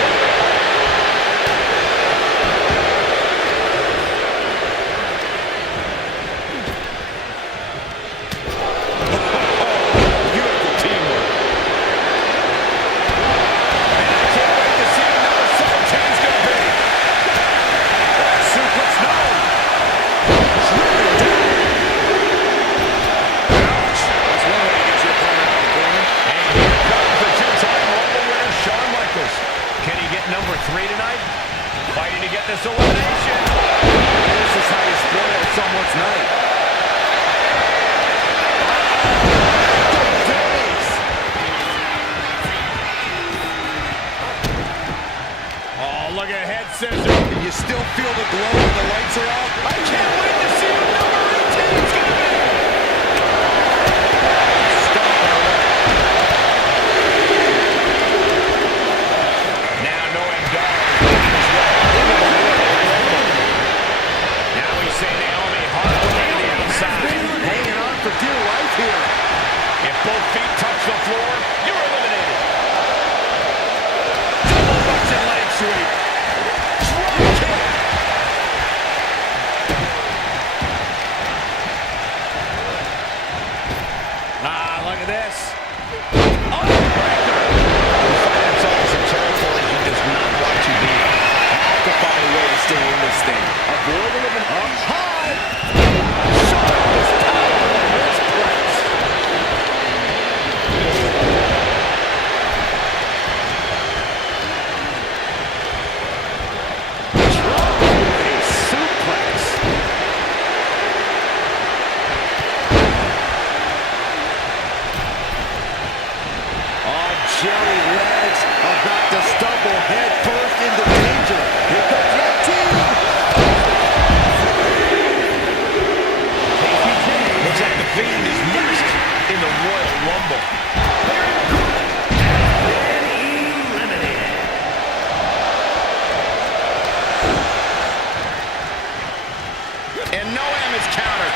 both feet touch the floor, you're eliminated. Double Russian leg sweep. Drop kick. Look at this. Oh, breaker. You find himself in some territory he does not want to be. Have to find a way to stay in this thing. Avoid it up high. Showing his power and his press. Drop a suplex. Jerry legs about to stumble head first into danger. Here comes that team. Looks like the Fiend is next in the Royal Rumble. Eliminated. And Noam is countered.